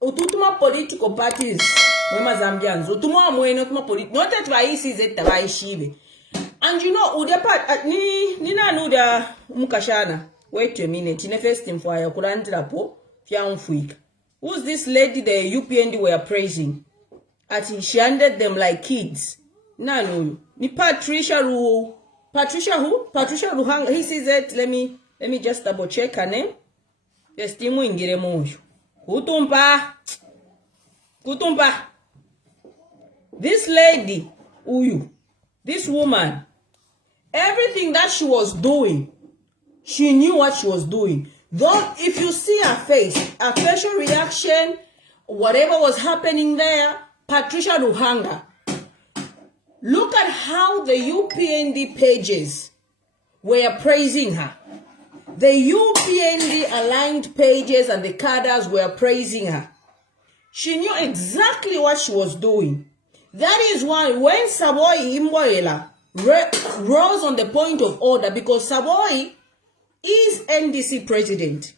ututuma political parties mwema Zambians utuma mwene utuma political not that by ECZ tabai shibe. And you know udepa ni na nuda mukashana. Wait a minute, in the first thing for ya kurandira po fiamfuika. Who's this lady the UPND were praising? She handed them like kids. No. Ni Patricia who? Patricia Ruhanga. He says that. Let me just double check her name. Testimu ingire moyo. Kutumpa. This lady, Uyu, this woman, everything that she was doing, she knew what she was doing. Though, if you see her face, her facial reaction, whatever was happening there, Patricia Ruhanga, look at how the UPND pages were praising her. The UPND aligned pages and the cadres were praising her. She knew exactly what she was doing. That is why when Saboi Imboela rose on the point of order, because Saboi is NDC president.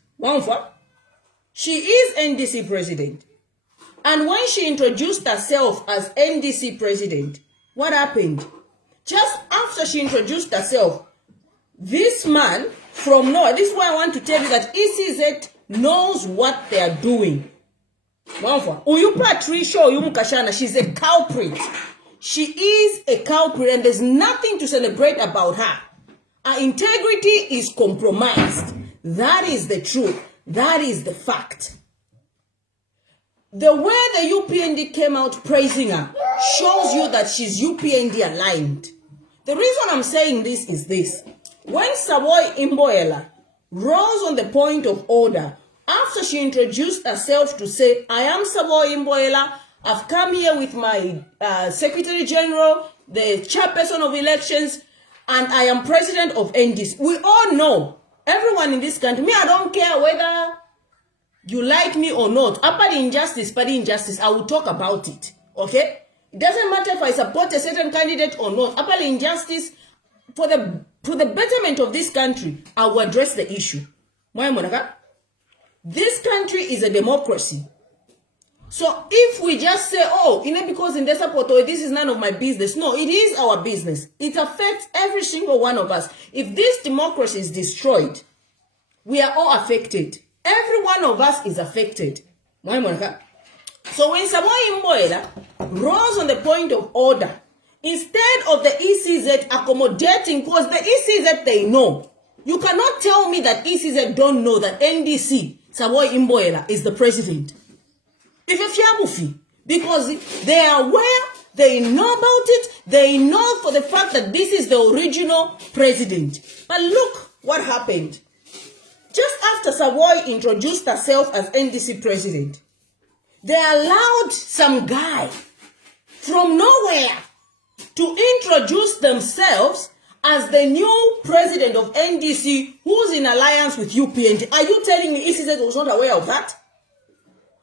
She is NDC president. And when she introduced herself as NDC president, what happened? Just after she introduced herself, this man from nowhere, this is why I want to tell you that ECZ knows what they are doing. Uyu Patricia, Uyu Mukashana, she's a culprit. She is a culprit and there's nothing to celebrate about her. Her integrity is compromised. That is the truth. That is the fact. The way the UPND came out praising her shows you that she's UPND aligned. The reason I'm saying this is this. When Saboi Imboela rose on the point of order, after she introduced herself to say, I am Saboi Imboela, I've come here with my Secretary General, the chairperson of elections, and I am president of NDC. We all know, everyone in this country, I don't care whether you like me or not. Party injustice, I will talk about it. Okay? It doesn't matter if I support a certain candidate or not. Party injustice, for the betterment of this country, I will address the issue. This country is a democracy. So if we just say, oh, because in the support, this is none of my business. No, it is our business. It affects every single one of us. If this democracy is destroyed, we are all affected. Every one of us is affected. So when Saboi Imboela rose on the point of order, instead of the ECZ accommodating, because the ECZ, they know. You cannot tell me that ECZ don't know that NDC, Saboi Imboela, is the president. Because they are aware, they know about it, they know for the fact that this is the original president. But look what happened. Just after Saboi introduced herself as NDC president, they allowed some guy from nowhere to introduce themselves as the new president of NDC who's in alliance with UPND. Are you telling me ECZ was not aware of that?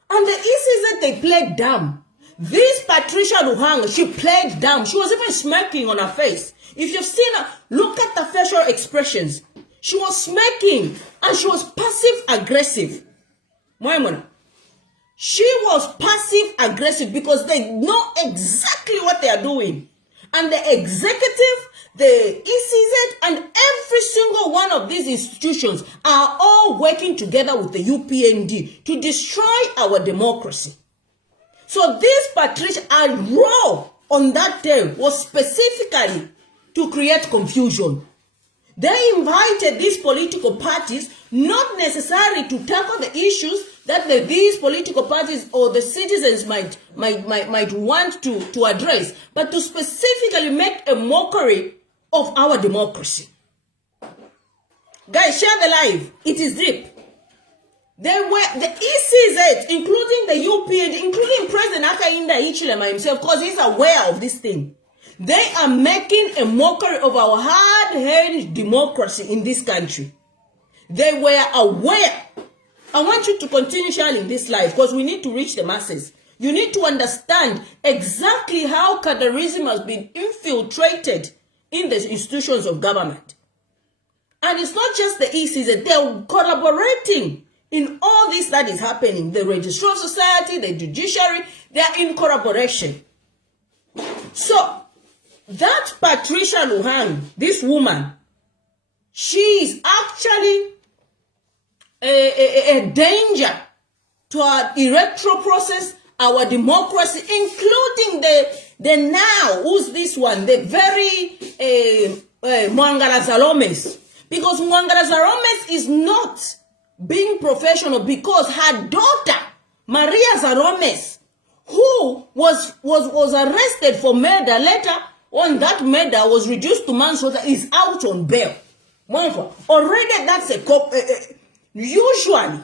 And the ECZ, they played dumb. This Patricia Ruhanga, she played dumb. She was even smirking on her face. If you've seen her, look at the facial expressions. She was smirking and she was passive-aggressive. She was passive-aggressive because they know exactly what they are doing. And the executive, the ECZ, and every single one of these institutions are all working together with the UPND to destroy our democracy. So this Patricia, raw on that day was specifically to create confusion. They invited these political parties not necessarily to tackle the issues that these political parties or the citizens might want to address, but to specifically make a mockery of our democracy. Guys, share the live. It is deep. They were the ECZ, including the UPND, including President Hakainde Hichilema himself, because he's aware of this thing. They are making a mockery of our hard-earned democracy in this country. They were aware. I want you to continue sharing this live because we need to reach the masses. You need to understand exactly how cadreism has been infiltrated in the institutions of government. And it's not just the ECZ, they're collaborating in all this that is happening, the Registrar of Society, the judiciary, they are in collaboration. So, that Patricia Luhang, this woman, she is actually a danger to our electoral process, our democracy, including the now, who's this one, the very Mwangala Zalomes. Because Mwangala Zalomes is not being professional because her daughter, Maria Zalomes, who was arrested for murder, later on that murder was reduced to manslaughter, is out on bail. Already that's usually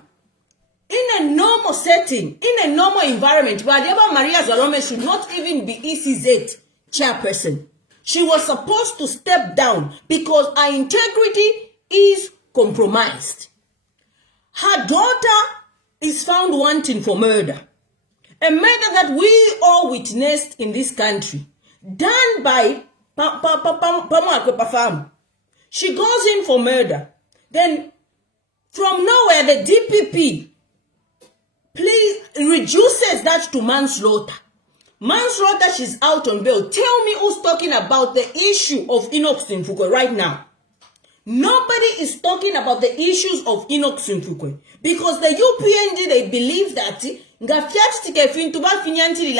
in a normal setting, in a normal environment, wherever Maria Zalome should not even be ECZ chairperson. She was supposed to step down because her integrity is compromised. Her daughter is found wanting for murder. A murder that we all witnessed in this country, done by Pamwakwepa farm. She goes in for murder. Then, from nowhere, the DPP reduces that to manslaughter. Manslaughter, she's out on bail. Tell me who's talking about the issue of Enoch Simfukwe right now. Nobody is talking about the issues of Enoch Simfukwe. Because the UPND, they believe that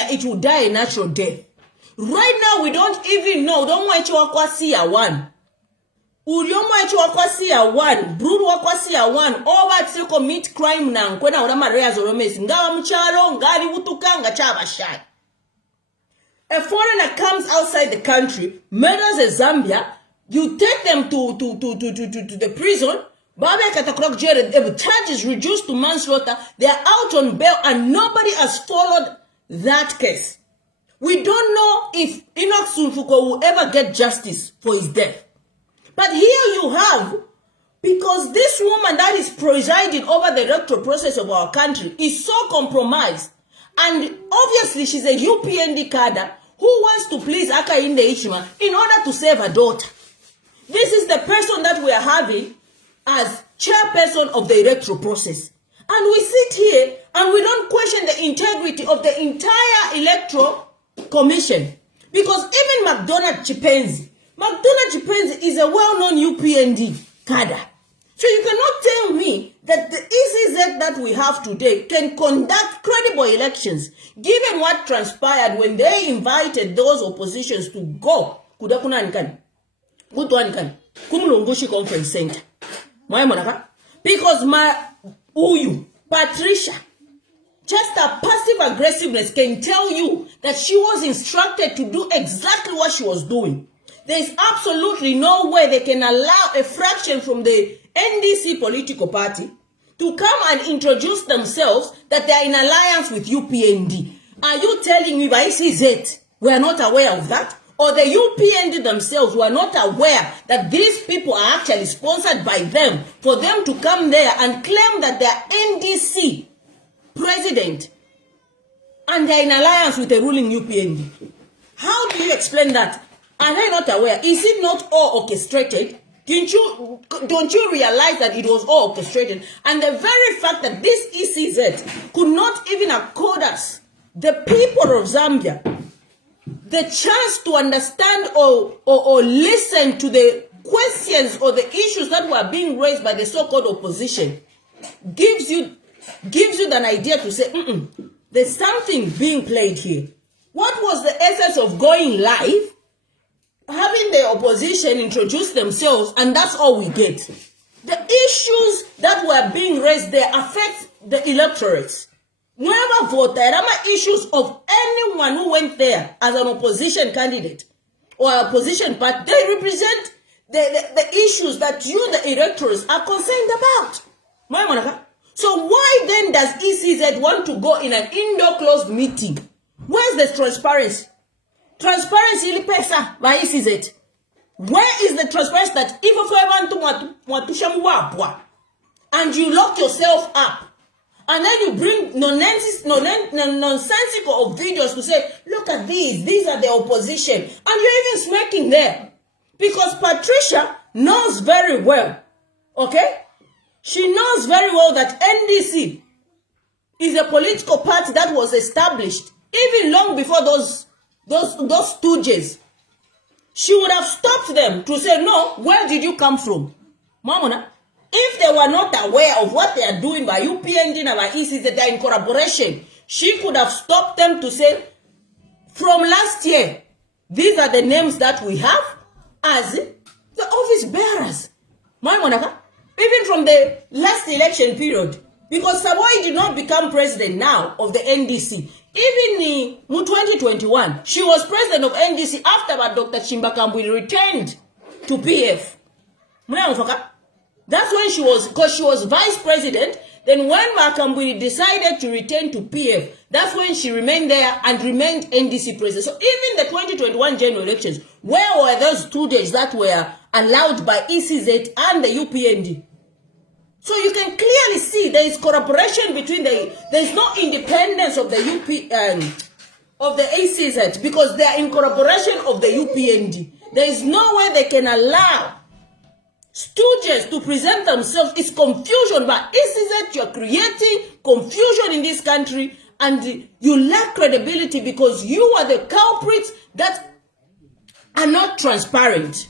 it will die a natural death. Right now, we don't even know. Don't want to see a one. Uliomo echo wakwasi ya one, brudu wakwasi ya one, over to commit crime na nkwena urama rea zoromesi, ngawa mchalo, ngali utuka, ngachaba shai. A foreigner comes outside the country, murders a Zambia, you take them to the prison, Babe Katakrok jail, the charge is reduced to manslaughter, they are out on bail and nobody has followed that case. We don't know if Enoch Simfukwe will ever get justice for his death. But here you have, because this woman that is presiding over the electoral process of our country is so compromised, and obviously she's a UPND cadre who wants to please Akainde Ichima in order to save her daughter. This is the person that we are having as chairperson of the electoral process. And we sit here and we don't question the integrity of the entire electoral commission. Because even McDonald Chipenzi is a well-known UPND cadre. So you cannot tell me that the ECZ that we have today can conduct credible elections, given what transpired when they invited those oppositions to go. Kumulungushi Conference Center. Because Patricia, just a passive aggressiveness can tell you that she was instructed to do exactly what she was doing. There's absolutely no way they can allow a fraction from the NDC political party to come and introduce themselves that they are in alliance with UPND. Are you telling me by ECZ we are not aware of that? Or the UPND themselves were not aware that these people are actually sponsored by them for them to come there and claim that they are NDC president and they are in alliance with the ruling UPND? How do you explain that? Are they not aware? Is it not all orchestrated? Don't you realize that it was all orchestrated? And the very fact that this ECZ could not even accord us, the people of Zambia, the chance to understand or listen to the questions or the issues that were being raised by the so-called opposition, gives you an idea to say, there's something being played here. What was the essence of going live? Having the opposition introduce themselves, and that's all we get. The issues that were being raised there affect the electorates. Whenever vote, there are issues of anyone who went there as an opposition candidate or opposition party. They represent the issues that you, the electors, are concerned about. So why then does ECZ want to go in an indoor closed meeting? Where's the transparency? Transparency ili pesa by ECZ. Where is the transparency that if and you lock yourself up and then you bring nonsensical videos to say, look at these are the opposition, and you're even smirking there because Patricia knows very well, okay, She knows very well that NDC is a political party that was established even long before those stooges. She would have stopped them to say, no, where did you come from? Mamona, if they were not aware of what they are doing by UPND and by ECZ, that they are in collaboration, she could have stopped them to say, from last year, these are the names that we have as the office bearers. Mamona, even from the last election period, because Savoy did not become president now of the NDC. Even in 2021, she was president of NDC after Dr. Chimbakambwi returned to PF. That's when she was, because she was vice president. Then when Makambwi decided to return to PF, that's when she remained there and remained NDC president. So even the 2021 general elections, where were those 2 days that were allowed by ECZ and the UPND? So you can clearly see there is collaboration between there is no independence of the of the ECZ, because they are in collaboration of the UPND. There is no way they can allow stooges to present themselves. It's confusion, but ECZ, you're creating confusion in this country and you lack credibility because you are the culprits that are not transparent.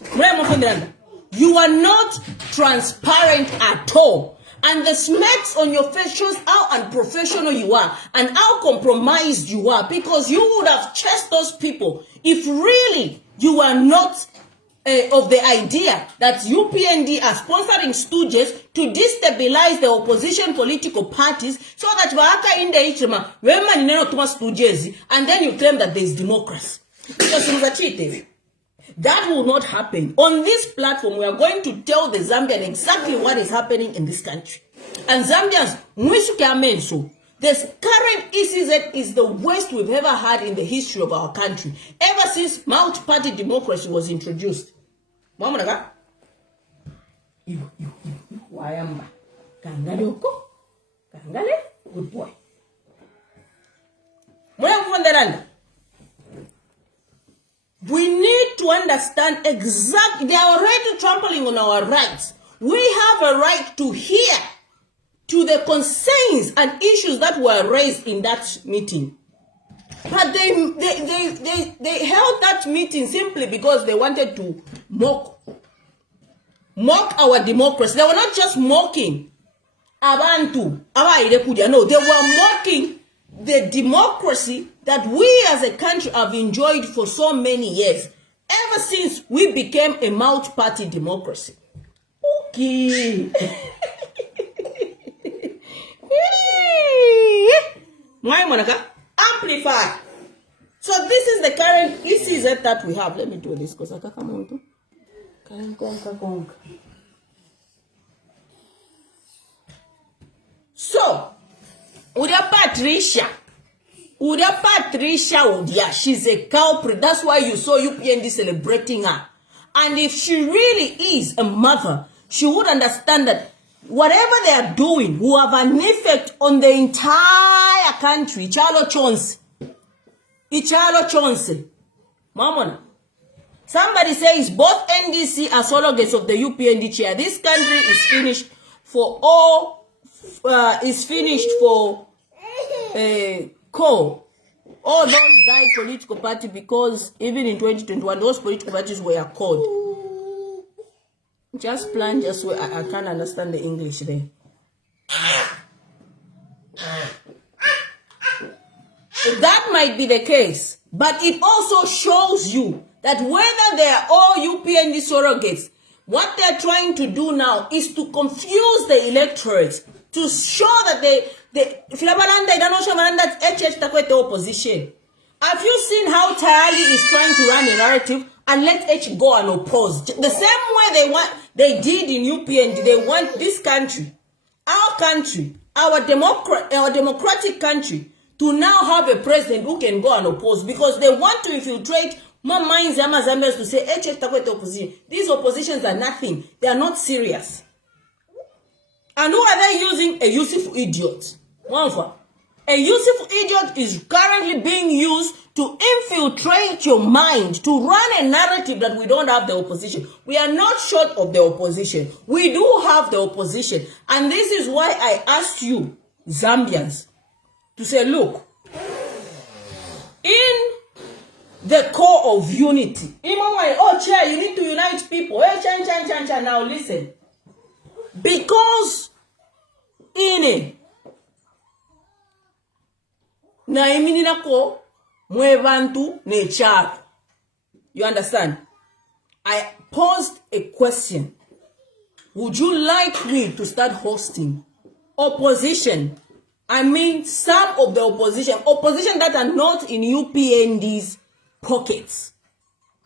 You are not transparent at all. And the smacks on your face shows how unprofessional you are and how compromised you are, because you would have chased those people if really you are not of the idea that UPND are sponsoring stooges to destabilize the opposition political parties so that Vaaka in the Ichima, stooges, and then you claim that there is democracy. Because it was a cheating. That will not happen. On this platform, we are going to tell the Zambian exactly what is happening in this country. And Zambians, this current ECZ is the worst we've ever had in the history of our country, ever since multi-party democracy was introduced. Good boy. We need to understand exactly, they are already trampling on our rights. We have a right to hear to the concerns and issues that were raised in that meeting. But they held that meeting simply because they wanted to mock our democracy. They were not just mocking Abantu, no, they were mocking the democracy that we as a country have enjoyed for so many years, ever since we became a multi-party democracy. Okay. Amplify. So this is the current ECZ that we have. Let me do this because I can't come on to. So, Patricia, she's a culprit. That's why you saw UPND celebrating her. And if she really is a mother, she would understand that whatever they are doing will have an effect on the entire country. Ichalo chonse. Mamona. Somebody says both NDC are surrogates of the UPND chair. This country is finished for all, coal. All those died political party, because even in 2021, those political parties were called. Just plan, just where I can't understand the English there. That might be the case, but it also shows you that whether they are all UPND surrogates, what they're trying to do now is to confuse the electorate, to show that opposition. Have you seen how Tayali is trying to run a narrative and let H go and oppose? The same way they did in UPND. They want this country, our democratic country, to now have a president who can go and oppose, because they want to infiltrate more minds Zambians to say opposition. These oppositions are nothing. They are not serious. And who are they using? A useful idiot. One for. A useful idiot is currently being used to infiltrate your mind, to run a narrative that we don't have the opposition. We are not short of the opposition. We do have the opposition. And this is why I asked you, Zambians, to say, look, in the core of unity, oh, chair, you need to unite people. Hey, chan. Now listen. Because in it, na iminina ko mwebantu necharo. You understand? I posed a question. Would you like me to start hosting opposition? I mean, some of the opposition that are not in UPND's pockets,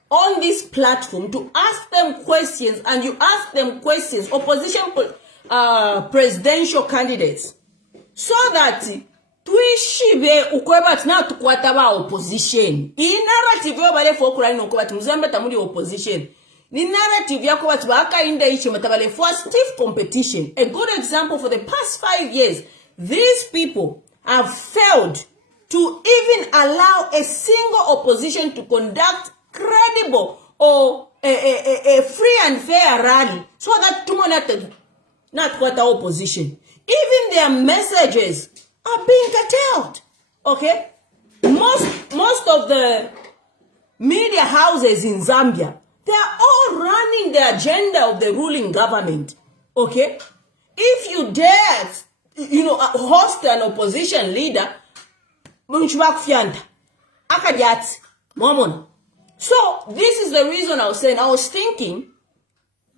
on this platform, to ask them questions, and you ask them questions, opposition presidential candidates, so that tuishibe ukweba tina tukwataba opposition. I narrative yo bale fokula ni ukweba muzembe tamuli opposition. Ni narrative ya kwa waka inda ichi matabale for stiff competition. A good example, for the past 5 years, these people have failed to even allow a single opposition to conduct credible or a free and fair rally, so that tumonate not quite our opposition. Even their messages are being curtailed. Okay? Most of the media houses in Zambia, they are all running the agenda of the ruling government. Okay? If you dare, host an opposition leader, so this is the reason I was saying, I was thinking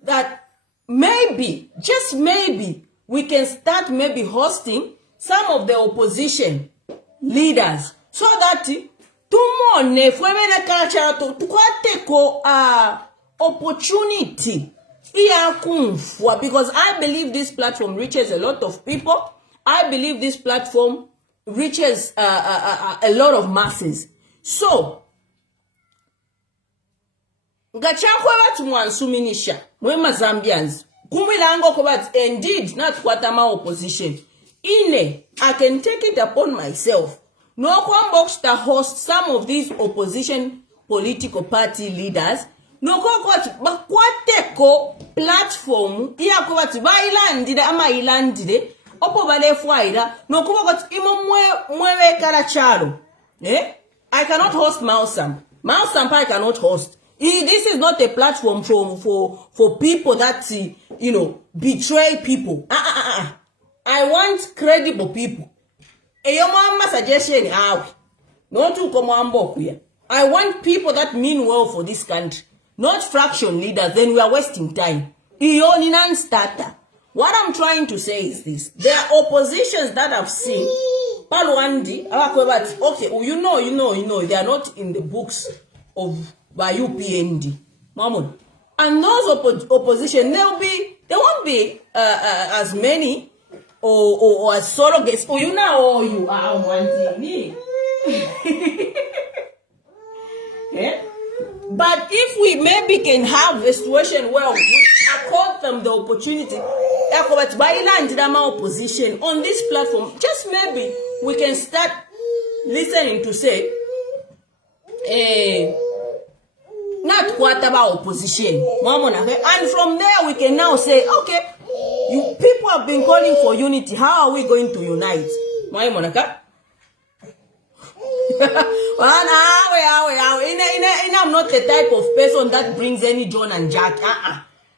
that maybe, just maybe, we can start maybe hosting some of the opposition leaders, so that tumone fwemene culture tukwateko opportunity iyakumfwa, because I believe this platform reaches a lot of people. I believe this platform reaches a lot of masses. So ngachakwa batu mwansuminisha mwema Zambians kumilango ko bat indeed not kwatama opposition ine I can take it upon myself no kwambox to host some of these opposition political party leaders no bakwateko platform iyako bati bailandire ama ilandire opo balefwaira no kuba imo mwewe karachalo I cannot host Mausam I cannot host. This is not a platform for people that betray people. I want credible people. Suggestion not to come. I want people that mean well for this country, not fraction leaders. Then we are wasting time. Non-starter. What I'm trying to say is this: there are oppositions that I've seen. Okay, you know, they are not in the books of by UPND, Mamon, and those opposition, they won't be as many or as surrogates. Oh, you know, or you are wanting me. Yeah? But if we maybe can have a situation where we accord them the opportunity, by land opposition on this platform, just maybe we can start listening to say, not what about opposition. And from there we can now say, okay, you people have been calling for unity. How are we going to unite? I'm not the type of person that brings any John and Jack.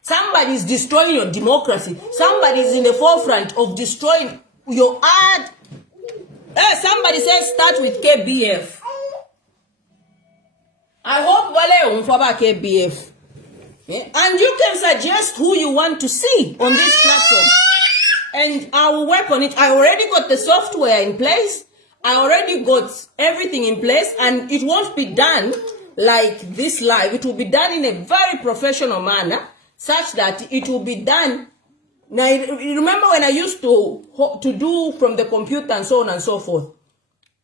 Somebody is destroying your democracy. Somebody is in the forefront of destroying your art. Somebody says start with KBF. I hope Wale Umfaba KBF. And you can suggest who you want to see on this platform. And I will work on it. I already got the software in place. I already got everything in place. And it won't be done like this live. It will be done in a very professional manner, such that it will be done. Now, remember when I used to do from the computer and so on and so forth.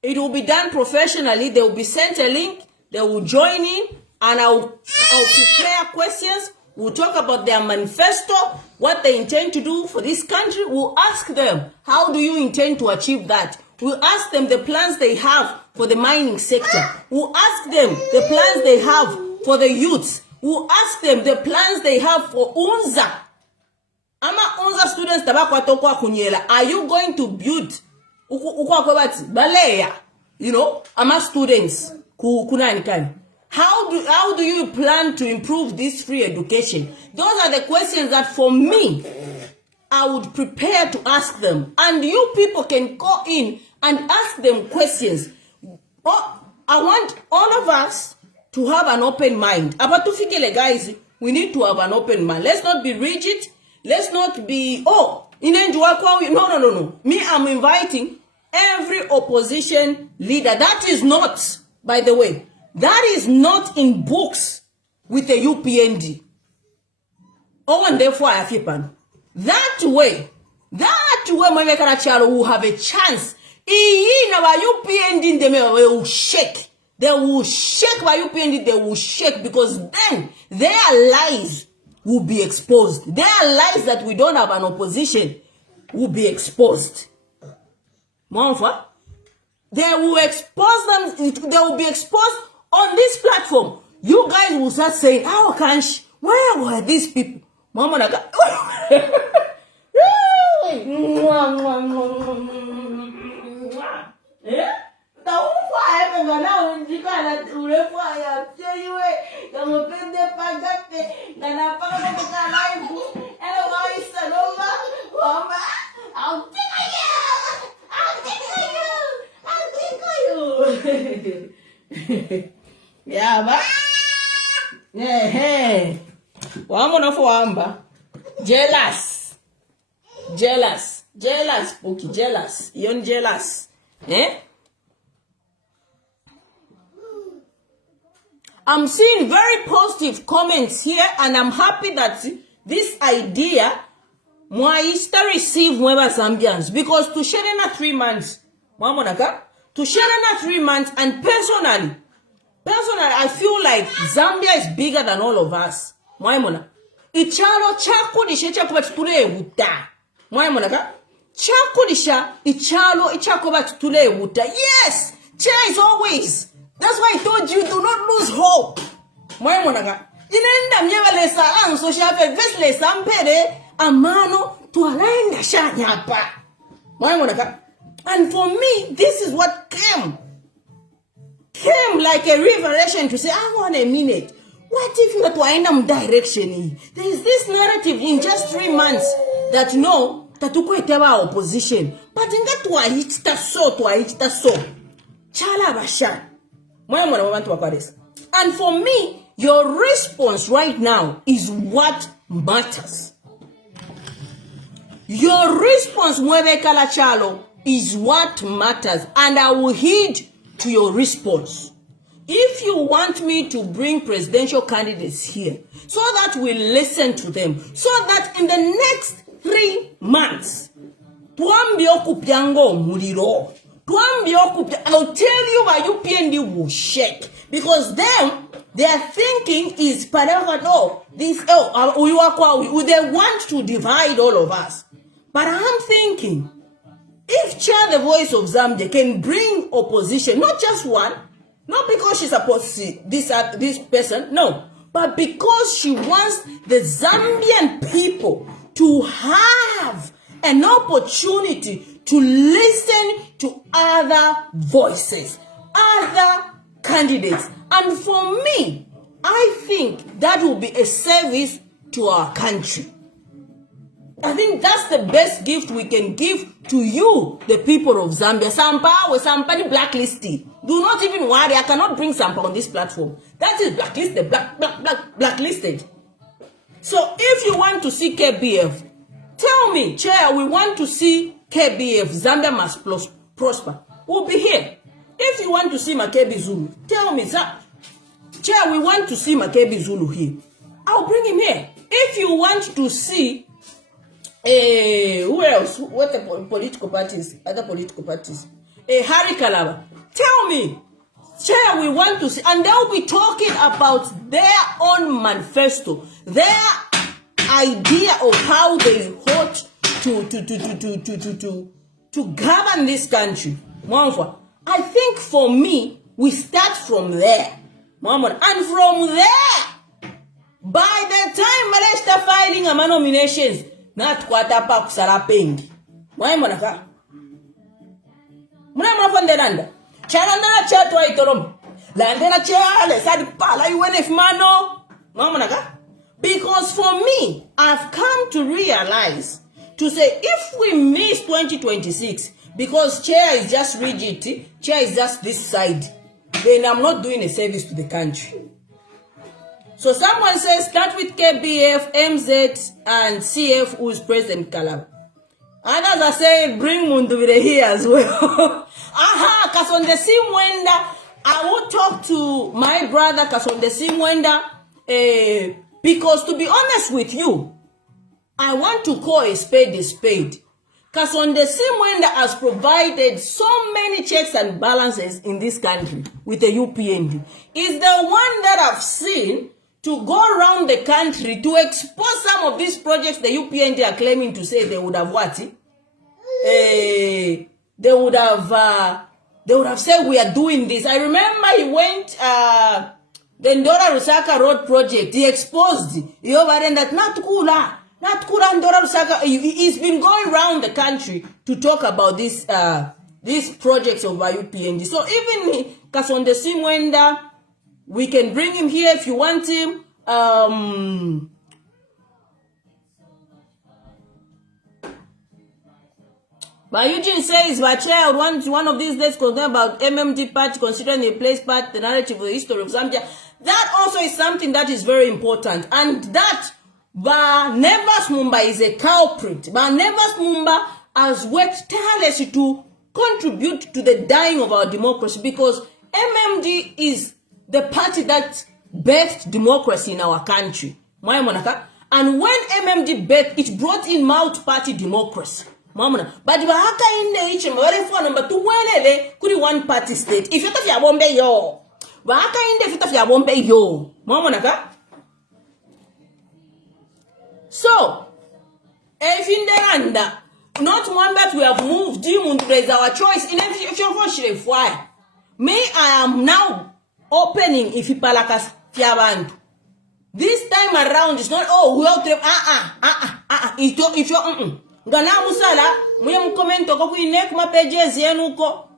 It will be done professionally. They will be sent a link. They will join in, and I'll prepare questions. We'll talk about their manifesto, what they intend to do for this country. We'll ask them, how do you intend to achieve that? We'll ask them the plans they have for the mining sector. We'll ask them the plans they have for the youths. We'll ask them the plans they have for UNZA. Ama UNZA students tabakwatokwa kunyela. Are you going to build baleya? You know, ama students kunanikani. How do you plan to improve this free education? Those are the questions that for me, I would prepare to ask them. And you people can go in and ask them questions. Oh, I want all of us to have an open mind. Abatufikele guys, we need to have an open mind. Let's not be rigid. Let's not be, no. Me, I'm inviting every opposition leader. That is not, by the way, that is not in books with the UPND. Oh, and therefore I feel pan. That way, Mwemekana Chalo will have a chance. UPND, they will shake. They will shake by UPND, they will shake because then their lies will be exposed. Their lies that we don't have an opposition will be exposed. Monfa, they will expose them, they will be exposed on this platform. You guys will start saying, how can she, where were these people? Mama naga. Yeah, ba? Yeah. Wamona for amba. Jealous, Pookie, jealous. You're jealous. I'm seeing very positive comments here, and I'm happy that this idea Mwaista receive Mweba Zambians, because to share in 3 months, to share in 3 months, and personally, I feel like Zambia is bigger than all of us. Mwaimona. Ichalo chako dishe chako batutule wuta. Mwaimona ka? Chako disha ichalo ichako batutule wuta. Yes! Chair is always. That's why I told you, do not lose hope. Mwaimona ka? Inenda mnyewa lesa anso shape vesle sampere amano tualaenda shanyapa. Mwaimona ka? And for me, this is what came like a revelation to say, I want a minute. What if not to direction? There is this narrative in just 3 months that no, tatuko itewa opposition. But in that tuahita so. Chala bashan. And for me, your response right now is what matters. Your response, Mwebe Kalachalo, is what matters. And I will heed to your response. If you want me to bring presidential candidates here, so that we listen to them, so that in the next 3 months, I'll tell you why UPND will shake. Because them, their thinking is, they want to divide all of us. But I'm thinking, if Chair the Voice of Zambia can bring opposition, not just one, not because she's supposed to see this person, no, but because she wants the Zambian people to have an opportunity to listen to other voices, other candidates. And for me, I think that will be a service to our country. I think that's the best gift we can give to you, the people of Zambia. Sampa or somebody blacklisted. Do not even worry. I cannot bring Sampa on this platform. That is blacklisted, blacklisted. So if you want to see KBF, tell me, Chair, we want to see KBF. Zambia must prosper. We'll be here. If you want to see Makebi Zulu, tell me, Chair, we want to see Makebi Zulu here. I'll bring him here. If you want to see who else? What the political parties? Other political parties. Harry Kalaba. Tell me, Chair, we want to see, and they'll be talking about their own manifesto, their idea of how they hope to govern this country. I think for me, we start from there. And from there, by the time I start filing a nominations, not kwata pa kusala pengi. Mwaimona Muna fonderanda. Chalanda chatwa itorom. Landena chale sadi pala UNF mano. Because for me, I've come to realize to say if we miss 2026 because chair is just rigid, chair is just this side, then I'm not doing a service to the country. So someone says start with KBF, MZ, and CF, who is President Kalab. Others are saying bring Mundubire here as well. Kasonde Simwenda. I will talk to my brother Kasonde Simwenda. Because to be honest with you, I want to call a spade a spade. Kasonde Simwenda has provided so many checks and balances in this country with the UPND. Is the one that I've seen to go around the country to expose some of these projects the UPND are claiming to say they would have what? They would have said we are doing this. I remember he went the Ndora Rusaka Road project. He exposed he overran that not Ndora Rusaka. He's been going around the country to talk about these projects of UPND. So even Kasonde Simwenda, we can bring him here if you want him. But Eugene says, but Chair, one of these days concerned about MMD party considering a place part, the narrative of the history of Zambia. That also is something that is very important. And that Nevas Mumba is a culprit. But Nevas Mumba has worked tirelessly to contribute to the dying of our democracy, because MMD is the party that birthed democracy in our country. And when MMD birthed, it brought in multi-party democracy. But haka inde ichi mwarefu number 2 welele kuri one party state. If you talk ya bombe yo. Haka inde if you talk ya bombe yo. So, if in the not one that we have moved demon to raise our choice in if you're for why. Me, I am now opening if you palakas fiabantu. This time around it's not we all if you're Gana musala, muye mkomento kwa kuinek mapages yenuko.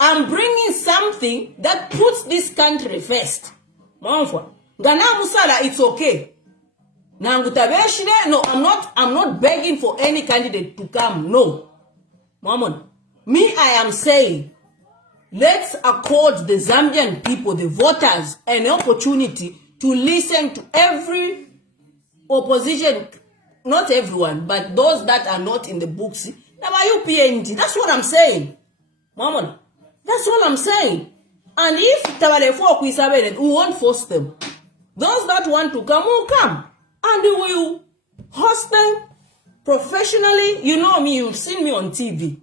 I'm bringing something that puts this country first. Mwanfwa. Gana musala, it's okay. Na ngutabeshile, no, I'm not begging for any candidate to come. No. Mamon. Me, I am saying, let's accord the Zambian people, the voters, an opportunity to listen to every opposition. Not everyone, but those that are not in the books. Now, UPND, that's what I'm saying. Mamon, that's all I'm saying. And if Tabalefo Kwisabe, we won't force them. Those that want to come will come. And we will host them professionally. You know me, you've seen me on TV.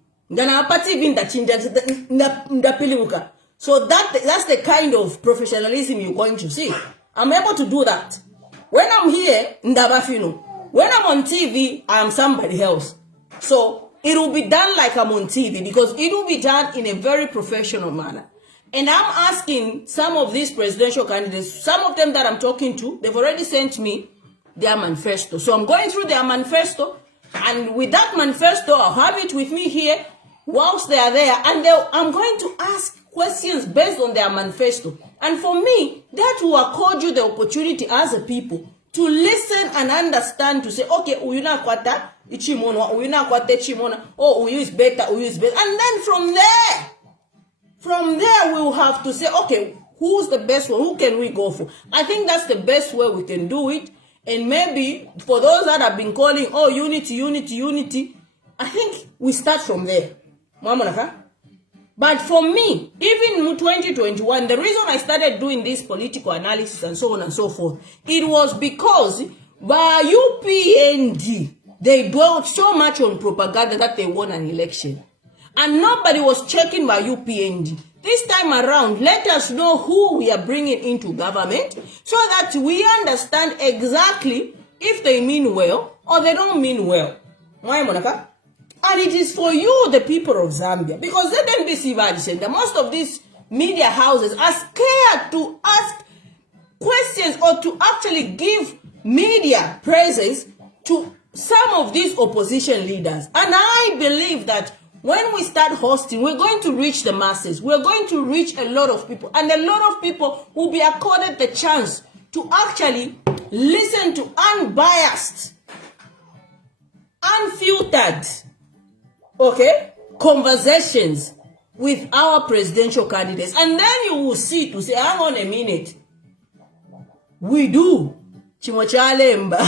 So that's the kind of professionalism you're going to see. I'm able to do that. When I'm here, Ndabafino. When I'm on TV, I'm somebody else. So it will be done like I'm on TV, because it will be done in a very professional manner. And I'm asking some of these presidential candidates, some of them that I'm talking to, they've already sent me their manifesto. So I'm going through their manifesto, and with that manifesto, I'll have it with me here whilst they are there. And I'm going to ask questions based on their manifesto. And for me, that will accord you the opportunity as a people to listen and understand, to say, okay, uyuna kwata ichimona, uyuna kwata ichimona, uyu is better, uyu is better. And then from there, we will have to say, okay, who's the best one? Who can we go for? I think that's the best way we can do it. And maybe for those that have been calling, unity, I think we start from there. But for me, even in 2021, the reason I started doing this political analysis and so on and so forth, it was because by UPND, they dwelled so much on propaganda that they won an election. And nobody was checking by UPND. This time around, let us know who we are bringing into government so that we understand exactly if they mean well or they don't mean well. And it is for you, the people of Zambia. Because ZNBC, most of these media houses are scared to ask questions or to actually give media praises to some of these opposition leaders. And I believe that when we start hosting, we're going to reach the masses. We're going to reach a lot of people. And a lot of people will be accorded the chance to actually listen to unbiased, unfiltered, conversations with our presidential candidates. And then you will see to say, hang on a minute. We do. Chimochalemba.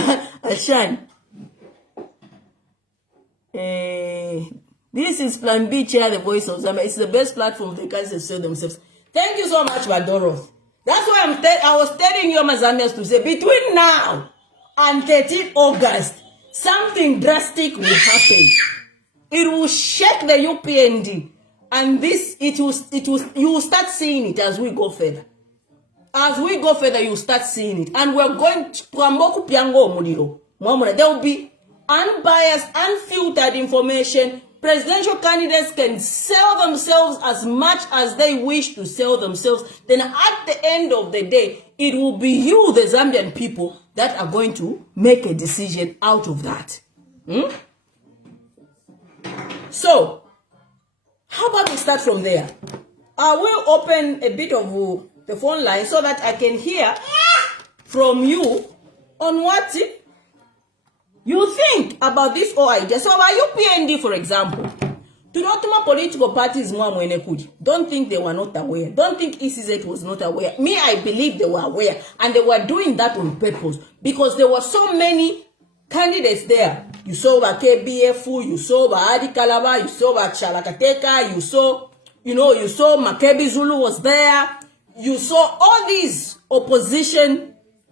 Ashan. This is Plan B Chair, the voice of Zambia. It's the best platform they can sell themselves. Thank you so much, Badoro. That's why I was telling you, my Zambians, to say between now and 13 August, something drastic will happen. It will shake the UPND, and you will start seeing it as we go further. As we go further, you will start seeing it, and we're going to there will be unbiased, unfiltered information. Presidential candidates can sell themselves as much as they wish to sell themselves. Then at the end of the day, it will be you, the Zambian people, that are going to make a decision out of that. So, how about we start from there? I will open a bit of the phone line so that I can hear from you on what you think about this whole idea. So about UPND, for example, to not political parties, don't think they were not aware. Don't think ECZ was not aware. Me, I believe they were aware, and they were doing that on purpose because there were so many candidates there. You saw KBF, you saw Adi Kalaba, you saw Chalakateka, you saw Makebi Zulu was there. You saw all these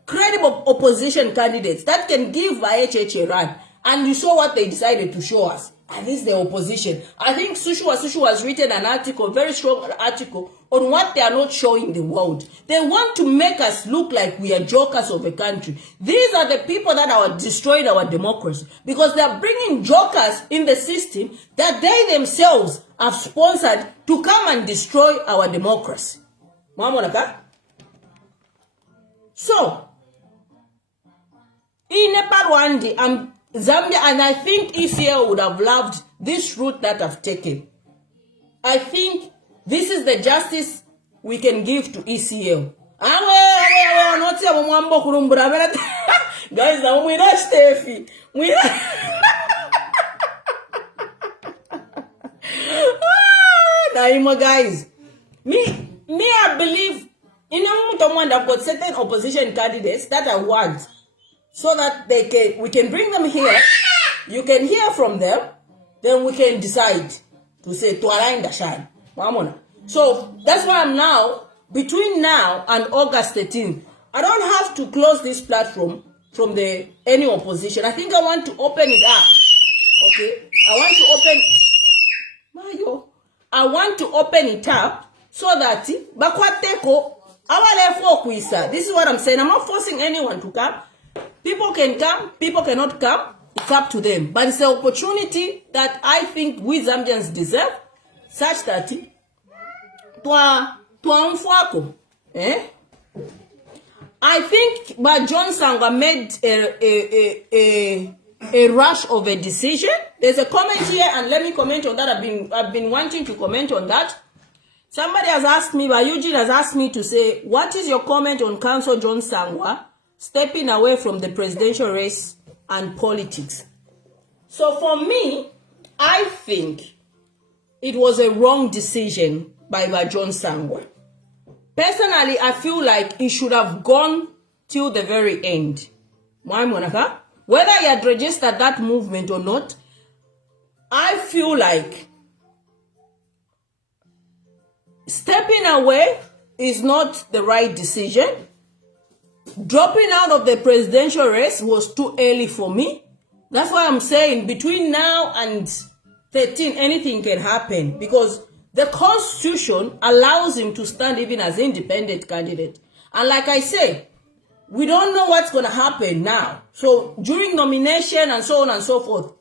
credible opposition candidates that can give HH a run. And you saw what they decided to show us. And this is the opposition. I think Sushu has written an article, very strong article, on what they are not showing the world. They want to make us look like we are jokers of a country. These are the people that are destroying our democracy. Because they are bringing jokers in the system that they themselves have sponsored to come and destroy our democracy. So, in Nepal, Zambia, and I think ECL would have loved this route that I've taken. I think this is the justice we can give to ECL. Guys, we're not Steffi. Guys, me, I believe in I've got certain opposition candidates that I want. So that we can bring them here, you can hear from them, then we can decide to say, to align the shine. So that's why I'm now, between now and August 13th, I don't have to close this platform from any opposition. I think I want to open it up. Okay? I want to open it up so that, this is what I'm saying. I'm not forcing anyone to come. People can come, people cannot come. It's up to them. But it's an opportunity that I think we Zambians deserve, such that I think John Sanga made a rush of a decision. There's a comment here, and let me comment on that. I've been wanting to comment on that. Somebody has asked me, Eugene has asked me to say, what is your comment on Councillor John Sangwa stepping away from the presidential race and politics? So for me, I think it was a wrong decision by John Sangwa. Personally, I feel like he should have gone till the very end. Whether he had registered that movement or not, I feel like stepping away is not the right decision. Dropping out of the presidential race was too early for me. That's why I'm saying between now and 13, anything can happen. Because the Constitution allows him to stand even as independent candidate. And like I say, we don't know what's going to happen now. So during nomination and so on and so forth,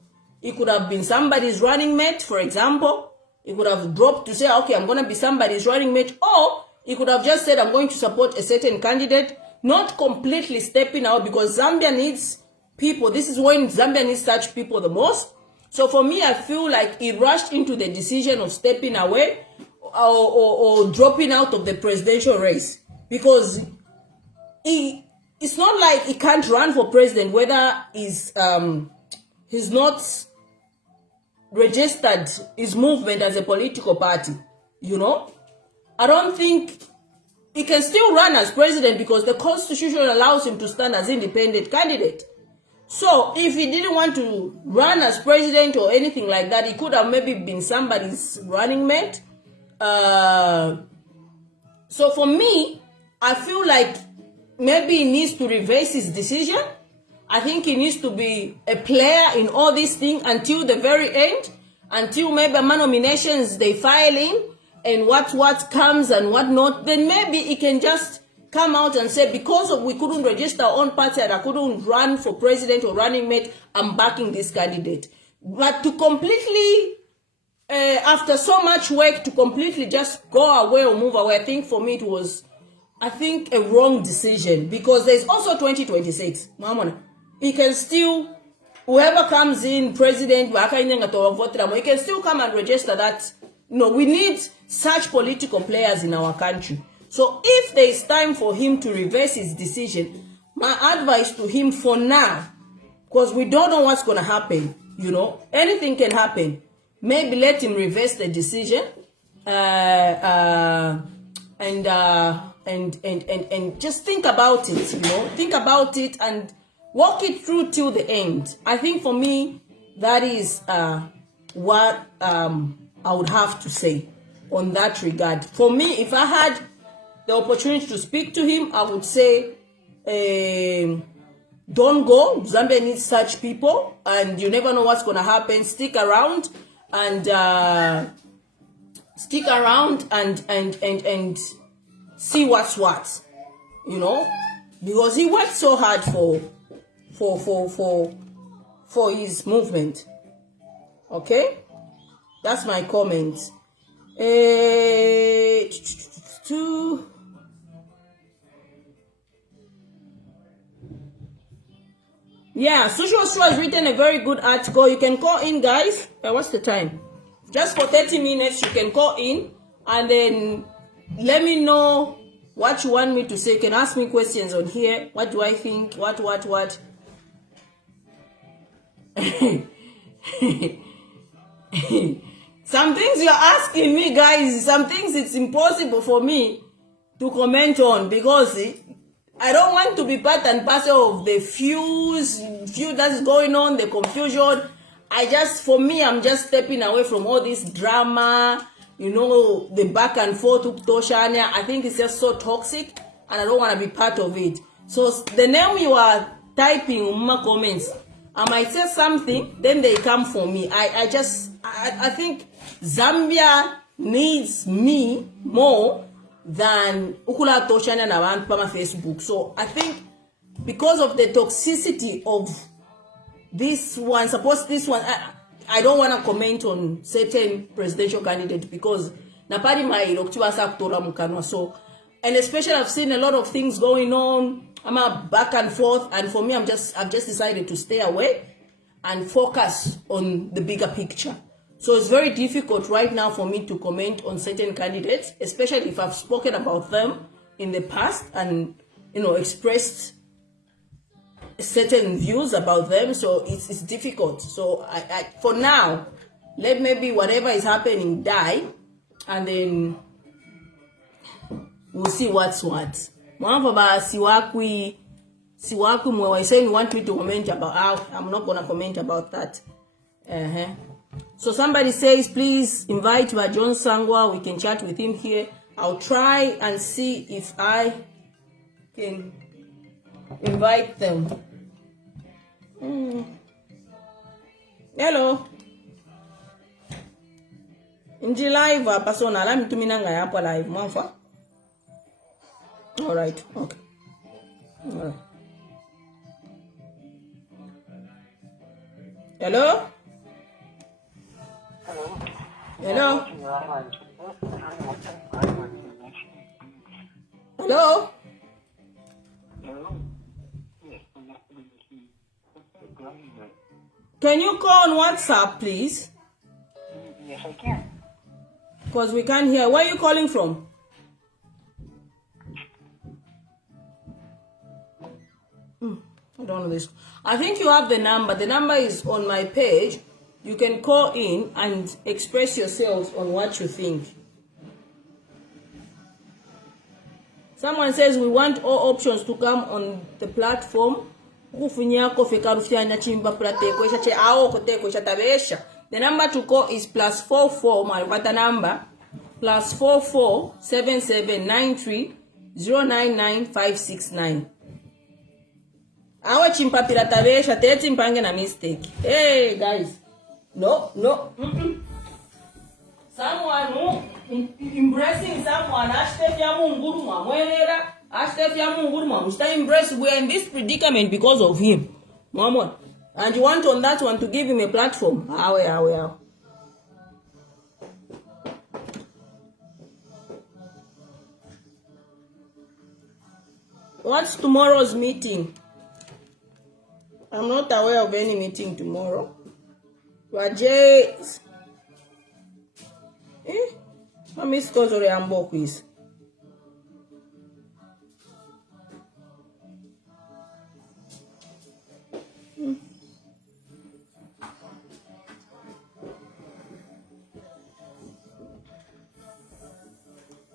It could have been somebody's running mate, for example. It could have dropped to say, okay, I'm going to be somebody's running mate. Or it could have just said, I'm going to support a certain candidate, not completely stepping out, because Zambia needs people. This is when Zambia needs such people the most. So for me, I feel like he rushed into the decision of stepping away or dropping out of the presidential race, because it's not like he can't run for president, whether he's not registered his movement as a political party, you know. I don't think he can still run as president because the constitution allows him to stand as independent candidate. So if he didn't want to run as president or anything like that, he could have maybe been somebody's running mate. So for me, I feel like maybe he needs to reverse his decision. I think he needs to be a player in all these things until the very end, until maybe my nominations they file in and what comes and what not. Then maybe he can just come out and say, because of we couldn't register our own party and I couldn't run for president or running mate, I'm backing this candidate. But to completely, after so much work, to completely just go away or move away, I think for me it was, a wrong decision, because there's also 2026. He can still, whoever comes in president, he can still come and register that. No, we need such political players in our country. So if there is time for him to reverse his decision, my advice to him for now, because we don't know what's going to happen, you know, anything can happen. Maybe let him reverse the decision and just think about it, you know, think about it and walk it through till the end. I think for me, that is what I would have to say on that regard. For me, if I had the opportunity to speak to him, I would say, don't go. Zambia needs such people, and you never know what's going to happen. Stick around and see what's what, you know, because he worked so hard for his movement. Okay, that's my comment. Yeah, Social Show has written a very good article. You can call in, guys. What's the time? Just for 30 minutes, you can call in and then let me know what you want me to say. You can ask me questions on here. What do I think? What? Some things you're asking me, guys, some things it's impossible for me to comment on, because I don't want to be part and parcel of the feud that's going on, the confusion. For me, I'm just stepping away from all this drama, you know, the back and forth with Toshania. I think it's just so toxic and I don't want to be part of it. So the name you are typing in my comments, I might say something, then they come for me. I think Zambia needs me more than Ukula Toshania na abantu pa Facebook. So I think because of the toxicity of this one, I don't want to comment on certain presidential candidate because napari mai loktiwasa kutora mukanwa. So, and especially I've seen a lot of things going on. I'm a back and forth, and for me, I've just decided to stay away and focus on the bigger picture. So it's very difficult right now for me to comment on certain candidates, especially if I've spoken about them in the past and, you know, expressed certain views about them. So it's difficult. So I for now, let maybe whatever is happening die, and then we'll see what's what. Siwakwi mwe saying you want me to comment about, I'm not gonna comment about that. So somebody says, please invite John Sangwa. We can chat with him here. I'll try and see if I can invite them. Hello. Inji live persona la mitumina nga yapo live mwafa. All right. Okay. All right. Hello. Hello? Hello? Can you call on WhatsApp, please? Yes, I can. Because we can't hear. Where are you calling from? I don't know this. I think you have the number. The number is on my page. You can call in and express yourselves on what you think. Someone says we want all options to come on the platform. The number to call is +44. My number +44 7793 099 569. Our chimpapira tabesha teti mpange na mistake. Hey guys, no. Someone who embracing someone ashtefya munguru mwamwerera ashtefya munguru mwamusta embrace. We are in this predicament because of him, Muhammad, and you want on that one to give him a platform. How. What's tomorrow's meeting? I'm not aware of any meeting tomorrow. Rajesh. Miss Kozore Ambo quiz.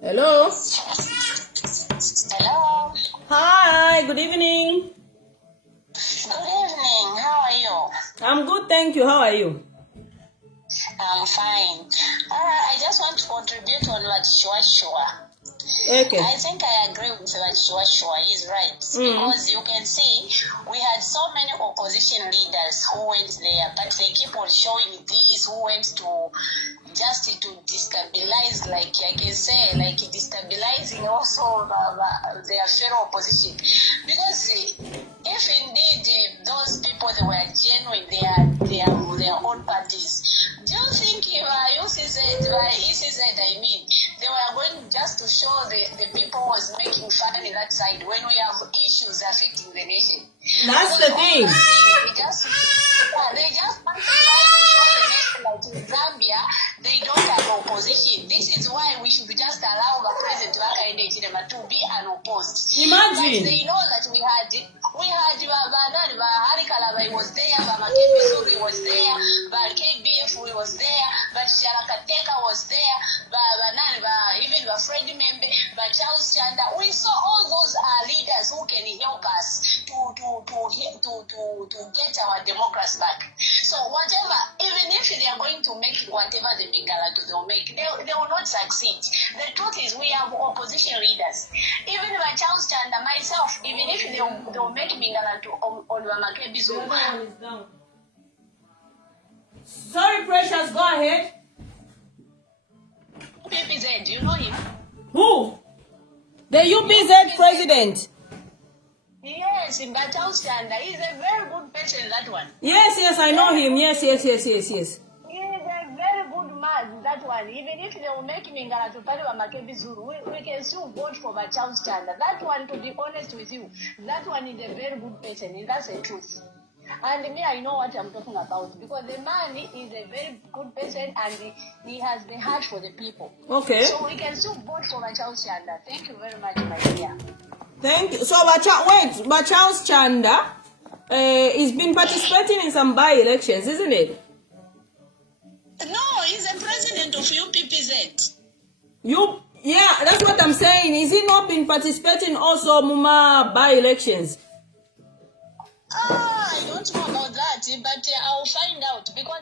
Hello. Hello. Hi, good evening. Good evening. How are you? I'm good, thank you. How are you? I'm fine. I just want to contribute on what Shua. Okay. I think I agree with what Shua is right. Because you can see we had so many opposition leaders who went there, but they keep on showing these who went to just to destabilize, like I can say, like destabilizing also their fellow opposition. Because if indeed those people they were genuine, their own parties, do you think if ECZ, I mean, they were going just to show the people was making fun in that side when we have issues affecting the nation? That's the thing. They just want to try to show the nation like in Zambia, they don't have opposition. This is why we should just allow the president to be unopposed. Imagine. But they know that we had Harikala was there, Makebi was there, but KBF was there, but Sharakateka was there, even the Freddie Membe, but Charles Chanda. We saw all those leaders who can help us to get our democracy back. So whatever, even if they are going to make whatever the Bingala they'll make, they will not succeed. The truth is we have opposition leaders. Even by Charles Chanda, myself, even if they'll make Bingala to on Makebi Zulu. Sorry, Precious, go ahead. UPZ, do you know him? Who? The UPZ president. Yes, but Charles Chanda, he's a very good person, that one. Yes, I know him. Yes. He is a very good man, that one. Even if they will make Mingala to Pari Makebi Zulu, we can still vote for Charles Chanda. That one, to be honest with you, that one is a very good person, and that's the truth. And me, I know what I'm talking about, because the man is a very good person and he has the heart for the people. Okay. So we can still vote for Charles Chanda. Thank you very much, my dear. Thank you. So, but Charles Chanda he's been participating in some by-elections, isn't it? No, he's the president of UPPZ. Yeah, that's what I'm saying. Is he not been participating also Muma by-elections? I don't know about that, but I'll find out, because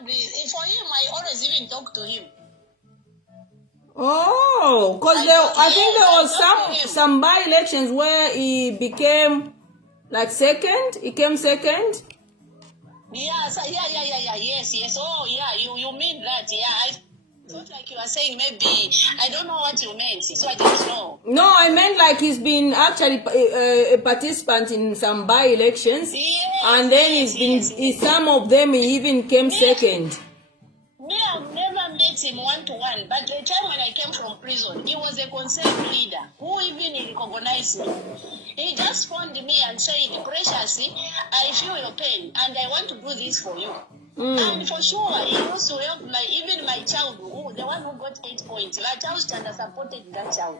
for him, I always even talk to him. Oh, because I think there was some by-elections where he became like second. He came second. Yeah. Yes. Oh, yeah. You mean that? Yeah. I thought like you were saying maybe I don't know what you meant, so I don't know. No, I meant like he's been actually a participant in some by-elections, and then some of them he even came second. Me, I've never met him one-to-one, but the time when I came from prison, he was a concerned leader who even recognized me. He just phoned me and said, Precious, I feel your pain and I want to do this for you. And for sure, he used to help even my child, the one who got 8 points. My child Chanda supported that child.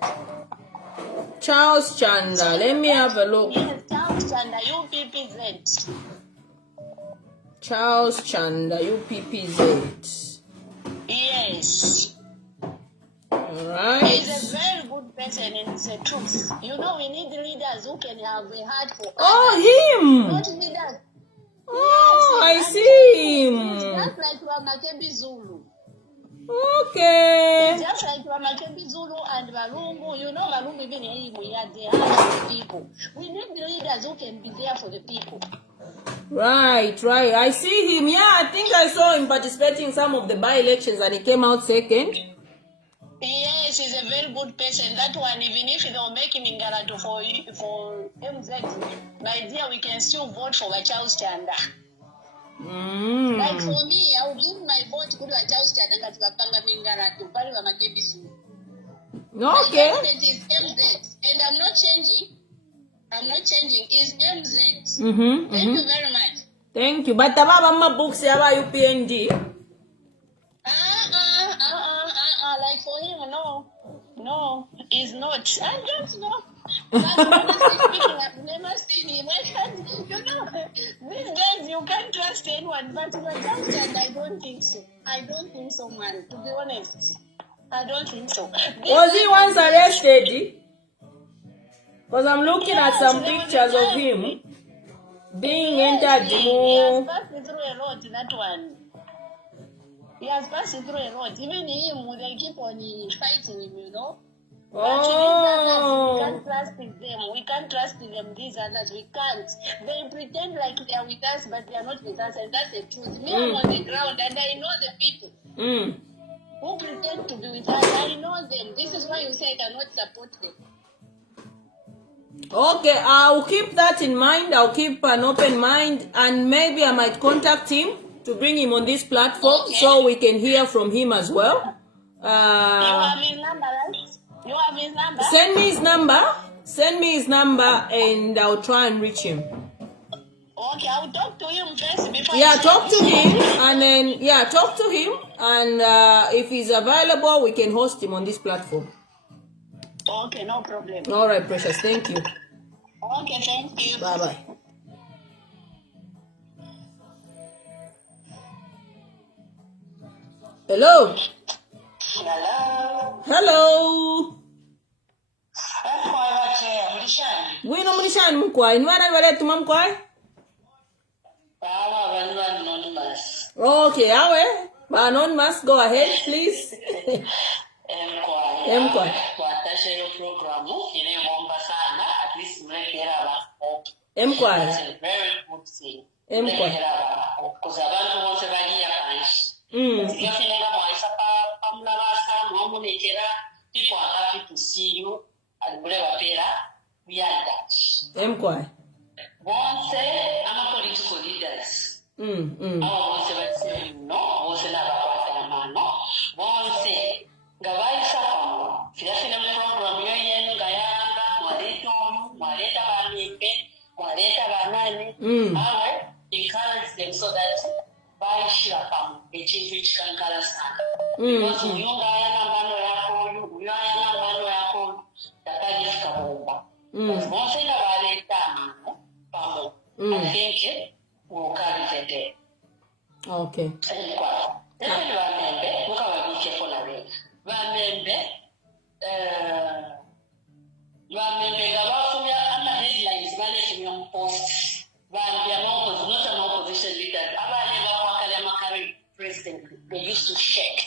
Charles Chanda, let me have a look. Yes, Charles Chanda, UPPZ. Charles Chanda, UPPZ. Yes. Alright. He's a very good person and it's the truth. You know, we need leaders who can have a heart for others. Him! Not leaders. Oh, yes, I see him. It's just like Wamakebi Zulu. Okay. It's just like Wamakebi Zulu and Balungu. You know, Balungu even we are there for the people. We need leaders who can be there for the people. Right. I see him. Yeah, I think I saw him participating in some of the by-elections and he came out second. Yes, he's a very good person. That one, even if they don't make him in Galato for MZ, my dear, we can still vote for Charles Chanda. Like for me, I will give my vote to Charles Chanda to Panga Mingarato, Pariwa Makebisu. Okay. My candidate is MZ, and I'm not changing. Is MZ. Thank you very much. Thank you. But the Baba books about UPND. Like for him, no, he's not. I don't know. But honestly speaking, I've never seen him. I can't, these days you can't trust anyone. But I don't think so. I don't think so, man. To be honest, I don't think so. Was he once arrested? Because I'm looking at some pictures of him being entered. He has passed through a lot, that one. He has passed through a lot. Even him, they keep on fighting him, you know. But we can't trust them. We can't trust them, these others. We can't. They pretend like they are with us, but they are not with us. And that's the truth. Me, I'm on the ground and I know the people who pretend to be with us. I know them. This is why you say I cannot support them. Okay, I'll keep that in mind. I'll keep an open mind. And maybe I might contact him to bring him on this platform so we can hear from him as well. You have his number, right? You have his number? Send me his number and I'll try and reach him. Okay, I'll talk to him first before talk to him and then talk to him and if he's available we can host him on this platform. Okay, no problem. All right, Precious, thank you. Okay, thank you. Bye. Hello. Wino mlishani mkwai. Nwana wale tuma mkwai? Okay, awe. Anonymous, go ahead, please. Mkwai. Watashero program ile bomba sana, at least mrekera ba. Mkwai. That's a very good thing. Mkwai. Because abantu bose bagiye kanshi. Sigafinega mwaisa pa mlabasa mwamunekera, people are happy to see you and whatever pera we are that. Mkwai. Bonse ama political leaders. Bonse batse no, bonse na bakwata mano. Bonse ngabaisa pamo. Siyafina program yoyen gayanga mwaleta oyu, mwaleta bamembe, mwaleta banane. Awe encourage them so that baishira pamo ekintu kikankala sana. Because uyunga yana mano yako, uyana mano yako takajifika bomba. But bonse na baleta mano pamo. I think we'll carry the day. Okay. Bamembe, mukaba be careful na we. Bamembe gabafumya ama headlines bale on post. Bambia no, not an opposition leader. Abale bakwakala makari president. They used to shake.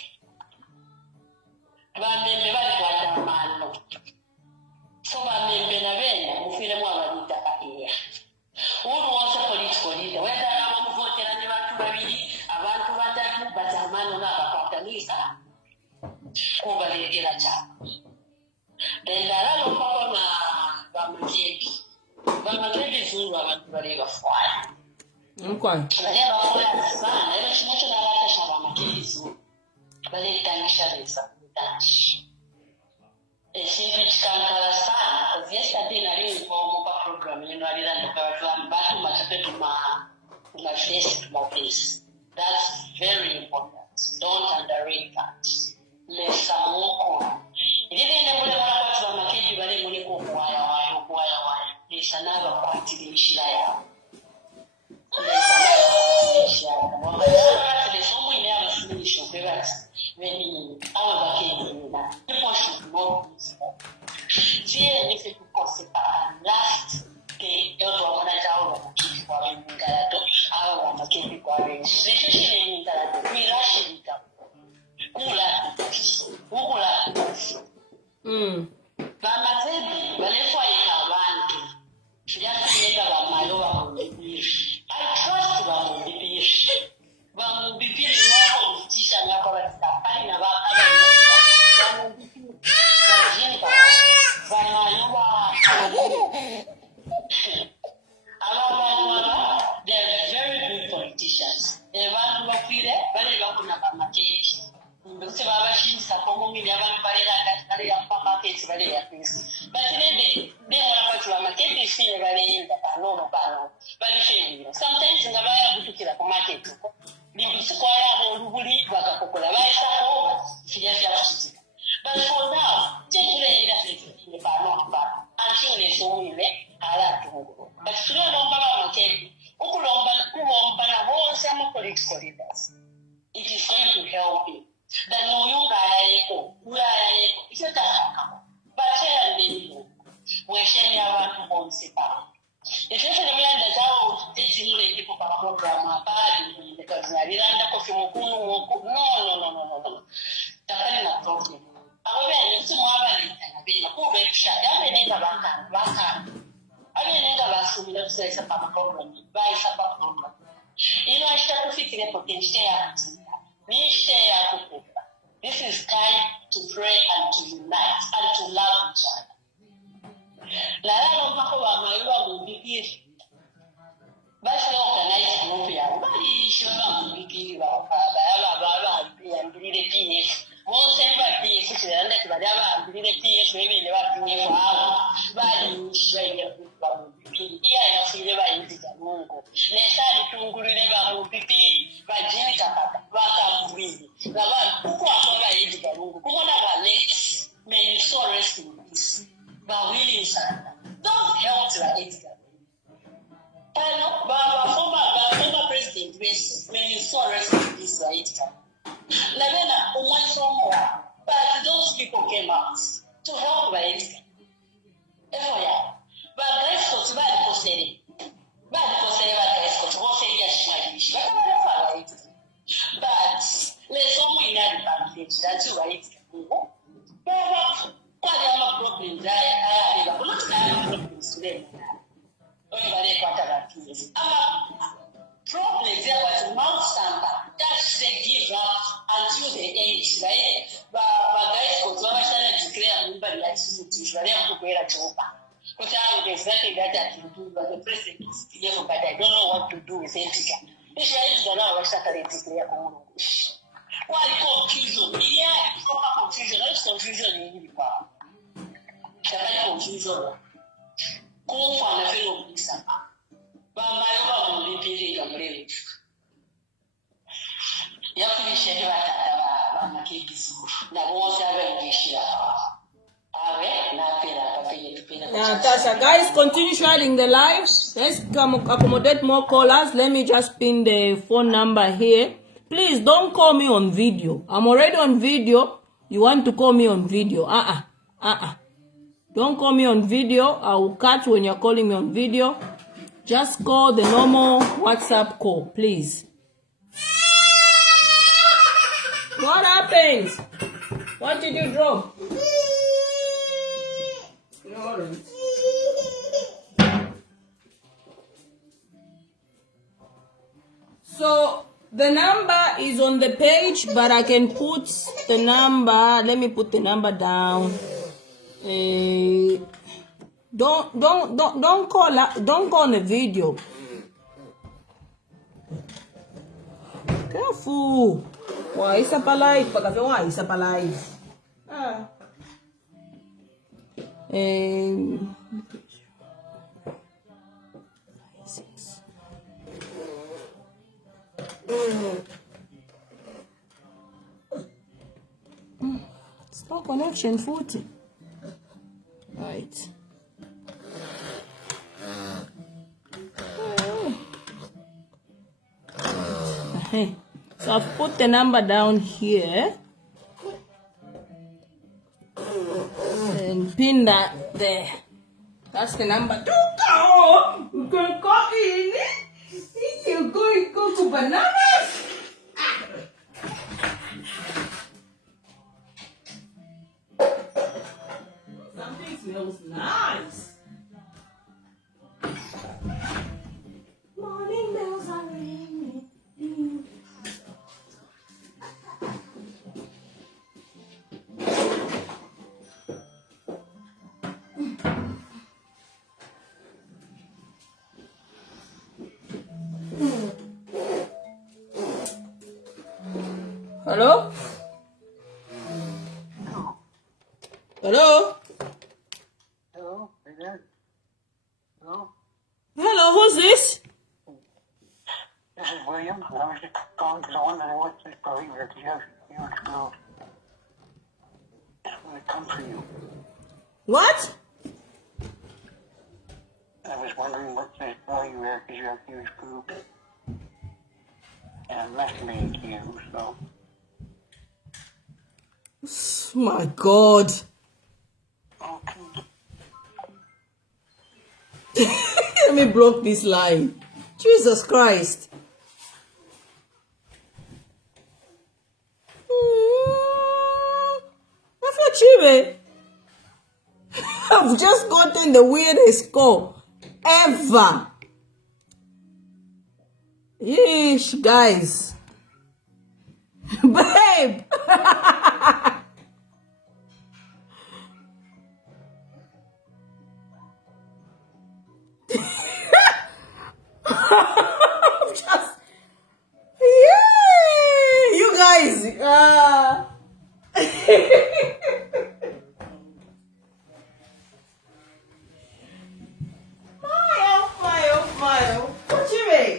Bamembe bali kwata mano. So bamembe na benya mufile mwabadita paia. Who was a political leader? Whether I'm a voter and you want to be abantu batatu batamano na bakwatanisa kubalekera chapa. Then la lo na bamajebi zuru abantu bali bafwaya. Mkwai. Bali bafwaya sana, ile chimoto na lata shaba majebi zuru. because yesterday I didn't inform program, I didn't back to my face to my face. That's very important. Don't underrate that. Let's walk on. There's another party in Shilaya. People should know this. Last day, I trust they're very good politicians. Sometimes in the but for now, take the until they show me but political leaders. It is going to help you. The new it's not a but we're sharing our municipal. If you remember that our teaching people program because I didn't coffee no. That's not problem. However, it's more than a poor shut down and I mean, that's a program, buy a program. You know, I start to fit in a potential. This is time to pray and to unite and to love each other. Will be here. But organize movie. Everybody should not be here. Most everybody is and that's whatever PS maybe they were doing for hours. But share your here, I see the way in the Mungo. Let's start to go to the PP by Jimmy Kaka, Waka Breed. The one who are in the Mungo. Who are late, may you so rest in peace. But really, don't help to the Edgar. Former president, may you so rest in peace, Edgar. Lavena, one somewhere, but those people came out to help by Edgar. But guys, what's bad for saying? Bad for saying about guys, what's saying yes, but let's someone in that advantage. That's right. But what are problems? I have problems today. Problems there was Mount Sanga. That's the give up until the end, right? But guys, what's to declare everybody activities, but they have to wear a job. Because I would exactly that I can do, but the president is here, but I don't know what to do with it. This is the law of Saturday declare. Why confusion? Yeah, it's not confusion. That's confusion in the power. Confusion. Go for the fellow Lisa. But my own will be paid and brave. You have to be shared about my kids. Now, what's ever in this year? Natasha, guys, continue sharing the live. Let's come accommodate more callers. Let me just pin the phone number here. Please don't call me on video. I'm already on video. You want to call me on video? Don't call me on video. I will cut when you're calling me on video. Just call the normal WhatsApp call, please. What happened? What did you drop? So the number is on the page, but I can put the number. Let me put the number down. Don't call on the video. Careful. Why isa pa live? Pagkafe why isa pa live? It's no connection 40. Right. So I've put the number down here and pin that there. That's the number. Don't go. You can call in. You go to bananas. Something smells nice. Morning bells are ringing. Hello? Hello? Hello? Again? Hello? Hello, who's this? This is William. I was just calling because I wanted to watch this believer because you have to go. It's going to come for you. What? I was wondering what this believer because you have huge group. And I'm masturbating to you, so. My God. Okay. Let me block this line. Jesus Christ. I've just gotten the weirdest call ever. Yeesh, guys. Babe. Just, yeah, you guys. My. What you mean?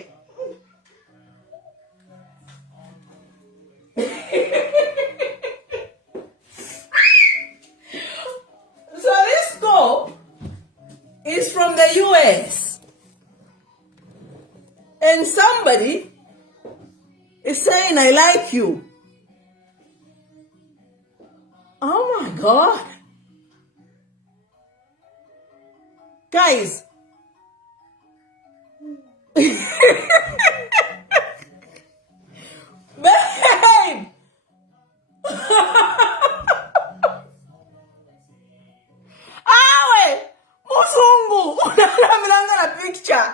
So this call is from the US. And somebody is saying, I like you. Oh my God. Guys. Babe. Awe. Musungu. Unanamilanga na picture.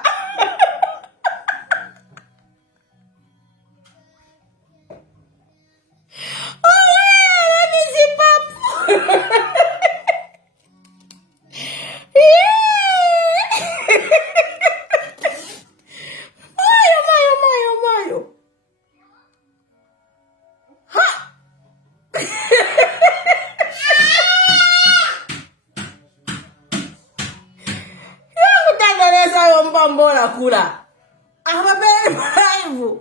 Mbona kula ababele live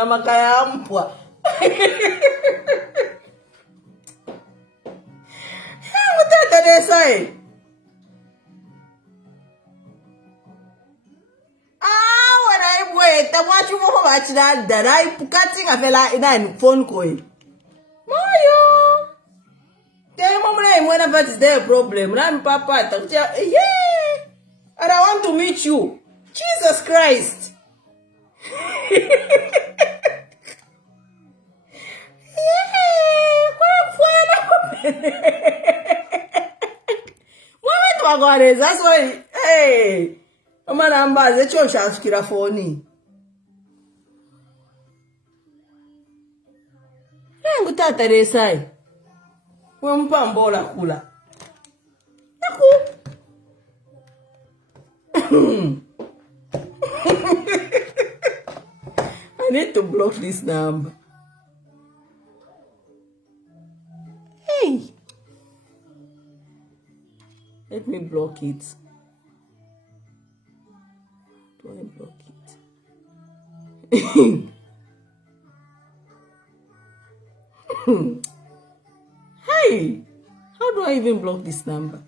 amakaya mpwa utata desai when I wait I watch you for watch that I cutting a fella in phone call Mayo. Whenever is there a problem, run papa. Yeah, and I want to meet you. Jesus Christ. That's why. Hey, Omanamba, the church has kira phone. Yangu tata desai. Wempa mbola kula. Yaku. I need to block this number. Hey. Let me block it. Do I block it? Hey, how do I even block this number?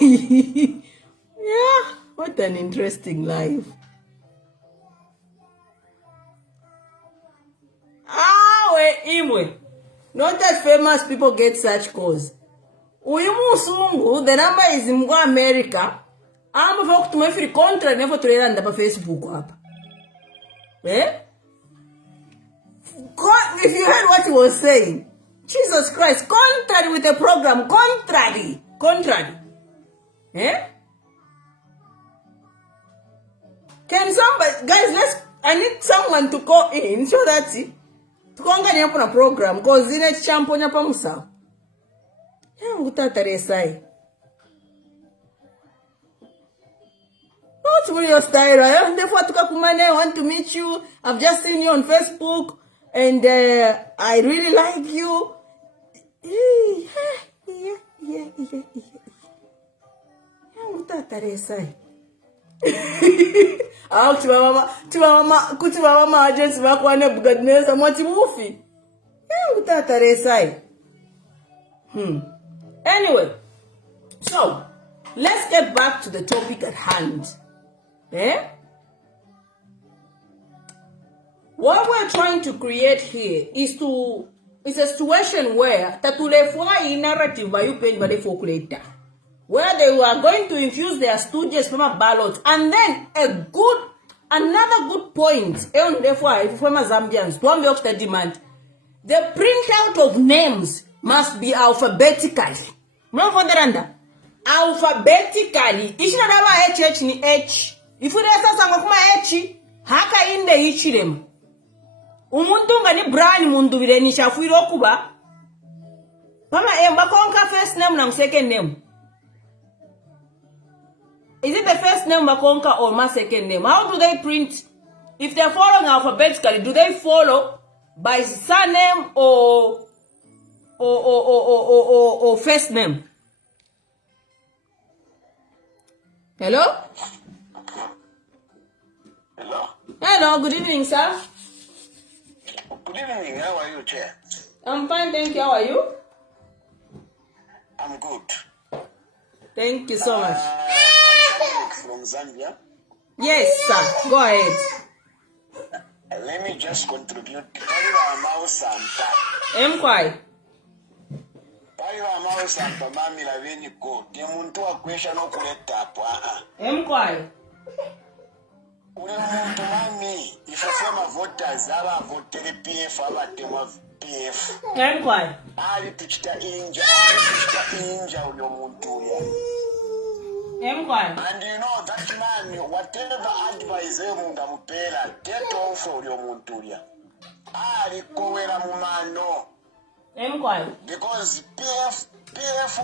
Yeah, what an interesting life. Not that famous people get such calls. Uyu musungu, the number is in America. I'm going to make contra never to run up Facebook up. Eh? If you heard what he was saying, Jesus Christ, contrary with the program, contrary. Eh? Can somebody, guys, I need someone to call in so that to go on a program because in a champion pamusa. Yeah, utataresa. What's with your style? I want to meet you. I've just seen you on Facebook and I really like you. Yeah. Utataresa. Kuti mama agents bakwane bugadneza mwati mufi. Utataresa. Anyway, so let's get back to the topic at hand. What we're trying to create here is a situation where tatulefwa in narrative by UPND by the folklore, where they were going to infuse their students from a ballot, and then another good point, from Zambians, to unlock the demand, the printout of names must be alphabetically. Alphabetically. Ishinadawa H ni H. If you resa sanga kuma H, haka inde ichirem. Umuntu nga ni Brian mundu vile ni shafuiro kuba. Pama bakonka first name na second name. Is it the first name bakonka or my second name? How do they print? If they're following alphabetically, do they follow by surname or first name? Hello? Hello, good evening, sir. Good evening, how are you, Chair? I'm fine, thank you. How are you? I'm good. Thank you so much. I'm from Zambia. Yes, sir. Go ahead. Let me just contribute. Emquai. Emquai. Umuntu mami ifasema voters aba votere PF abatemwa PF. Emquai. Ali tuchita inja uyo muntu ya. Emquai. And you know that man, whatever advice munga mupela, get off uyo muntu ya. Ali kowera mumano. Emquai. Because PF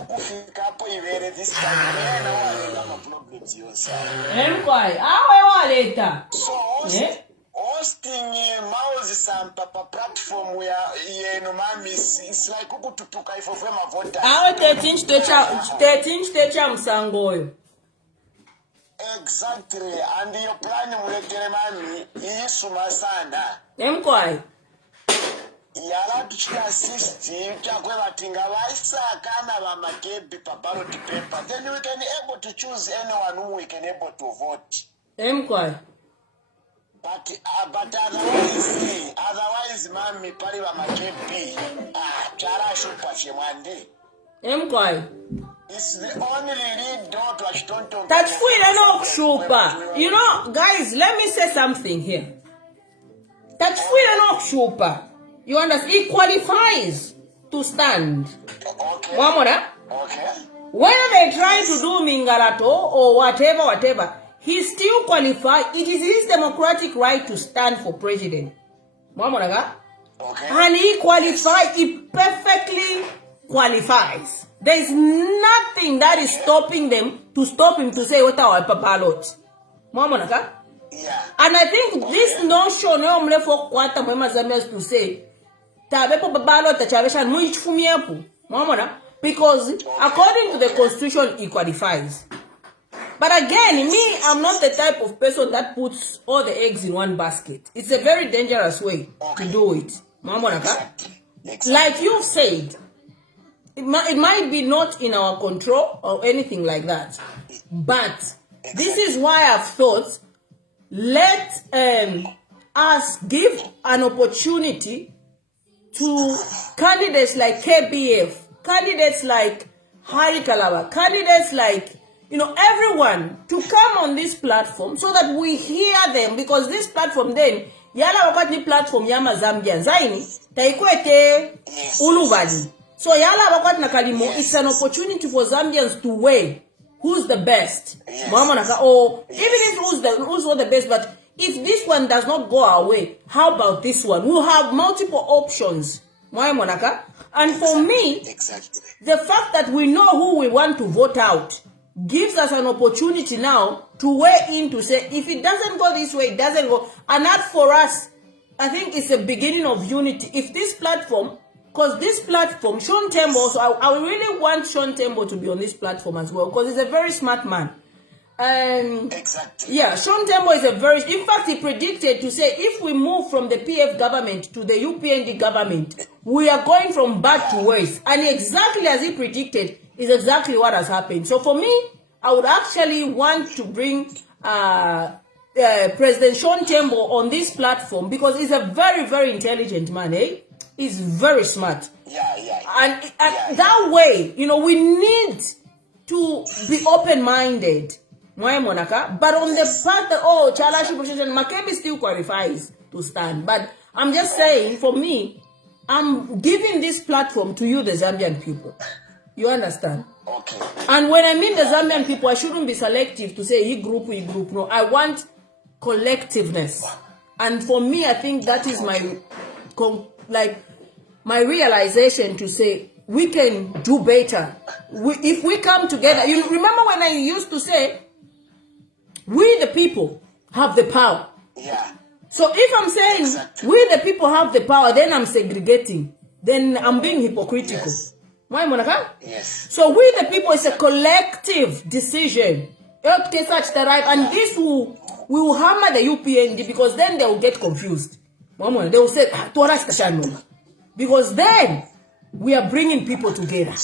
kufika hapo ivere this time na wale kama problems yosa. Emquai. Awe waleta. So hosting mouse sampa pa platform ya yenu mami it's like kukututuka ifo fema voter. Awe 13 teacher msangoyo. Exactly, and your plan mulekere mami isuma sana. Emquai. Yala tuchita system chakwe batinga baisaka na bamakebi pa ballot paper. Then we can able to choose anyone who we can able to vote. Emquai. But otherwise mami pali bamakebi chara shupa chemande. Emquai. It's the only lead door to Ashtonton. That's full no shupa. You know, guys, let me say something here. That's full no shupa. You understand? He qualifies to stand. Okay. One more. Okay. Whether they try to do Mingarato or whatever, he still qualifies. It is his democratic right to stand for president. One more. Okay. And he qualifies. He perfectly qualifies. There is nothing that is stopping them to stop him to say what our ballot. Yeah. And I think this notion for kwata mwema Zambians to say tabepo ballot chavesha muichfumiepo. Because according to the constitution it qualifies. But again, me, I'm not the type of person that puts all the eggs in one basket. It's a very dangerous way to do it. Like you've said, it might be not in our control or anything like that. But this is why I've thought, let us give an opportunity to candidates like KBF, candidates like Hari Kalaba, candidates like, everyone to come on this platform so that we hear them, because this platform then, yala wakati platform yama Zambian, zaini, taikwete ulubadi. So yala wakati na kalimo, it's an opportunity for Zambians to weigh who's the best. Or even if who's not the best, but if this one does not go our way, how about this one? We'll have multiple options. And for me, the fact that we know who we want to vote out gives us an opportunity now to weigh in to say, if it doesn't go this way, it doesn't go. And that for us, I think it's a beginning of unity. If this platform, because this platform, Sean Tembo, so I really want Sean Tembo to be on this platform as well, because he's a very smart man. Exactly. Yeah, Sean Tembo is in fact, he predicted to say, if we move from the PF government to the UPND government, we are going from bad to worse. And exactly as he predicted, is exactly what has happened. So for me, I would actually want to bring President Sean Tembo on this platform, because he's a very, very intelligent man, eh? He's very smart. And that way, we need to be open-minded. But on the part that, Chalashi position, Mockery still qualifies to stand. But I'm just saying, for me, I'm giving this platform to you, the Zambian people. You understand? Okay. And when I mean the Zambian people, I shouldn't be selective to say, group. No, I want collectiveness. And for me, I think that is my realization to say, we can do better. If we come together, you remember when I used to say, we the people have the power. Yeah. So if I'm saying we the people have the power, then I'm segregating. Then I'm being hypocritical. Why, Monica? Yes. So we the people is a collective decision. And this will hammer the UPND, because then they will get confused. They will say, because then we are bringing people together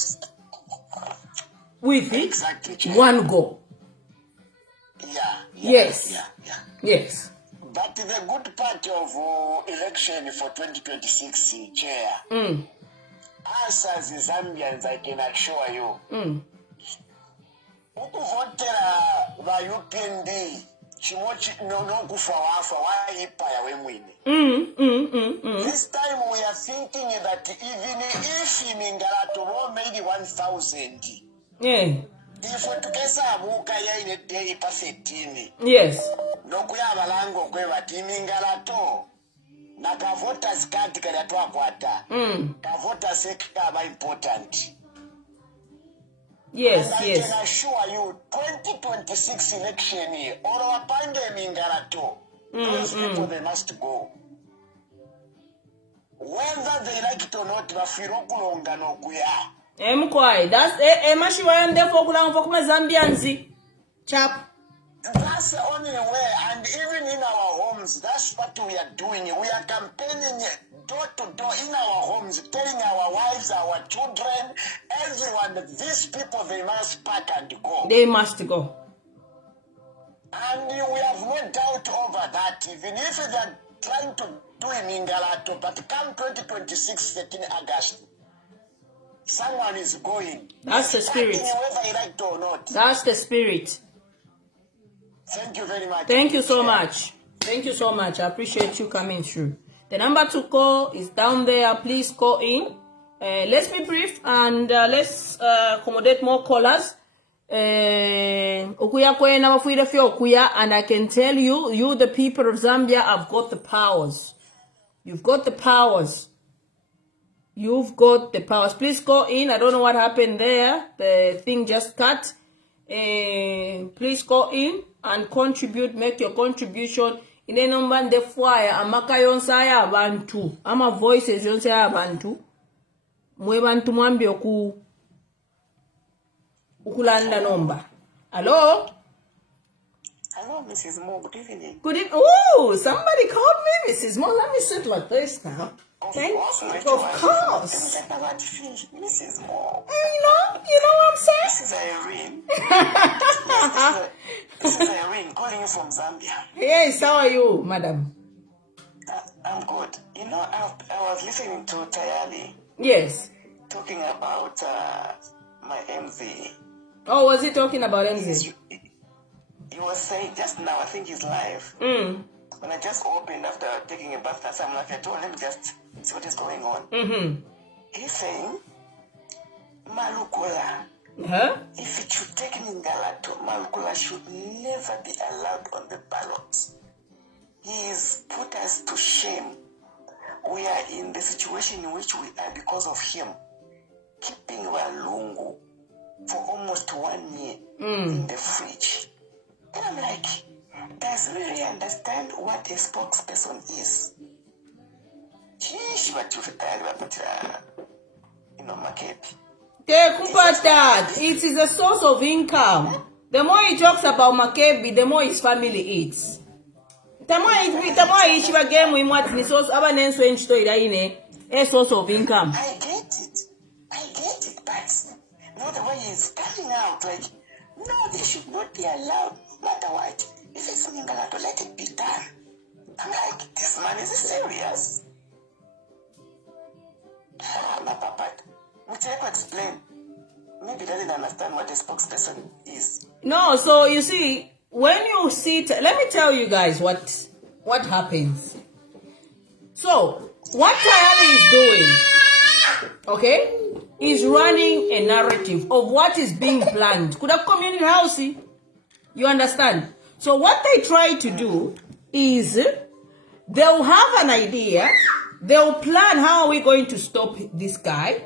with one goal. Yes. Yes. But the good part of election for 2026, Chair, us as Zambians, I can assure you, ukuvotera va UPND chimochi no kufa wafa waipa ya wemwine. This time we are thinking that even if Mingalato were made 1,000, if we tukesa abuka ya ine day perfectini. Yes. Nokuya abalango kwe bati Mingalato na ka voters card kaya twakwata. Ka voters kaba important. Yes, and yes. I can assure you, 2026 election, or our pandemic, those people, they must go. Whether they like it or not, that's Zambians. Chap. That's the only way, and even in our homes, that's what we are doing. We are campaigning door to door in our homes, telling our wives, our children, everyone that these people, they must pack and go. They must go. And we have no doubt over that, even if they are trying to do in Ingalato, but come 2026, 13 August, someone is going. That's the spirit. Whether they like it or not. That's the spirit. Thank you very much. Thank you so much. Thank you so much. I appreciate you coming through. The number to call is down there. Please call in. Let's be brief and let's accommodate more callers. And I can tell you, you the people of Zambia have got the powers. You've got the powers. You've got the powers. Please go in. I don't know what happened there. The thing just cut. Please go in and contribute. Make your contribution. In the number the fire. Amaka yonsaya abantu. Ama voices yonsaya abantu. Mwe bantu mwambi ukulanda number. Hello? Hello, Mrs. Moore. Good evening. Good evening. Oh, somebody called me, Mrs. Moore. Let me sit like this now. Thank you. Of course. Mrs. Moore. You know what I'm saying? This is Irene. This is Irene calling you from Zambia. Yes, how are you, madam? I'm good. You know, I was listening to Tayali. Yes. Talking about my MZ. Oh, was he talking about MZ? He was saying just now, I think he's live. When I just opened after taking a bath, I'm like, I told him just see what is going on. He's saying, Malukula. Huh? If it should take Ngalato, Malukula should never be allowed on the ballot. He's put us to shame. We are in the situation in which we are because of him. Keeping Walungu for almost 1 year in the fridge. And I'm like, does he really understand what a spokesperson is? Sheesh, but you know, Makebi. That it is a source of income. The more he talks about Mockery, the more his family eats. The more he game with what he source of a source of income. I get it, but not the way he's standing out like, no, they should not be allowed, no matter what. If it's something to let it be done. I'm like, this man is serious. My papa, would you ever explain? Maybe he doesn't understand what a spokesperson is. No, so you see, when you see, let me tell you guys what happens. So, what Tayali is doing, okay, is running a narrative of what is being planned. Could have community housing. You understand? So what they try to do is they'll have an idea. They'll plan how are we going to stop this guy.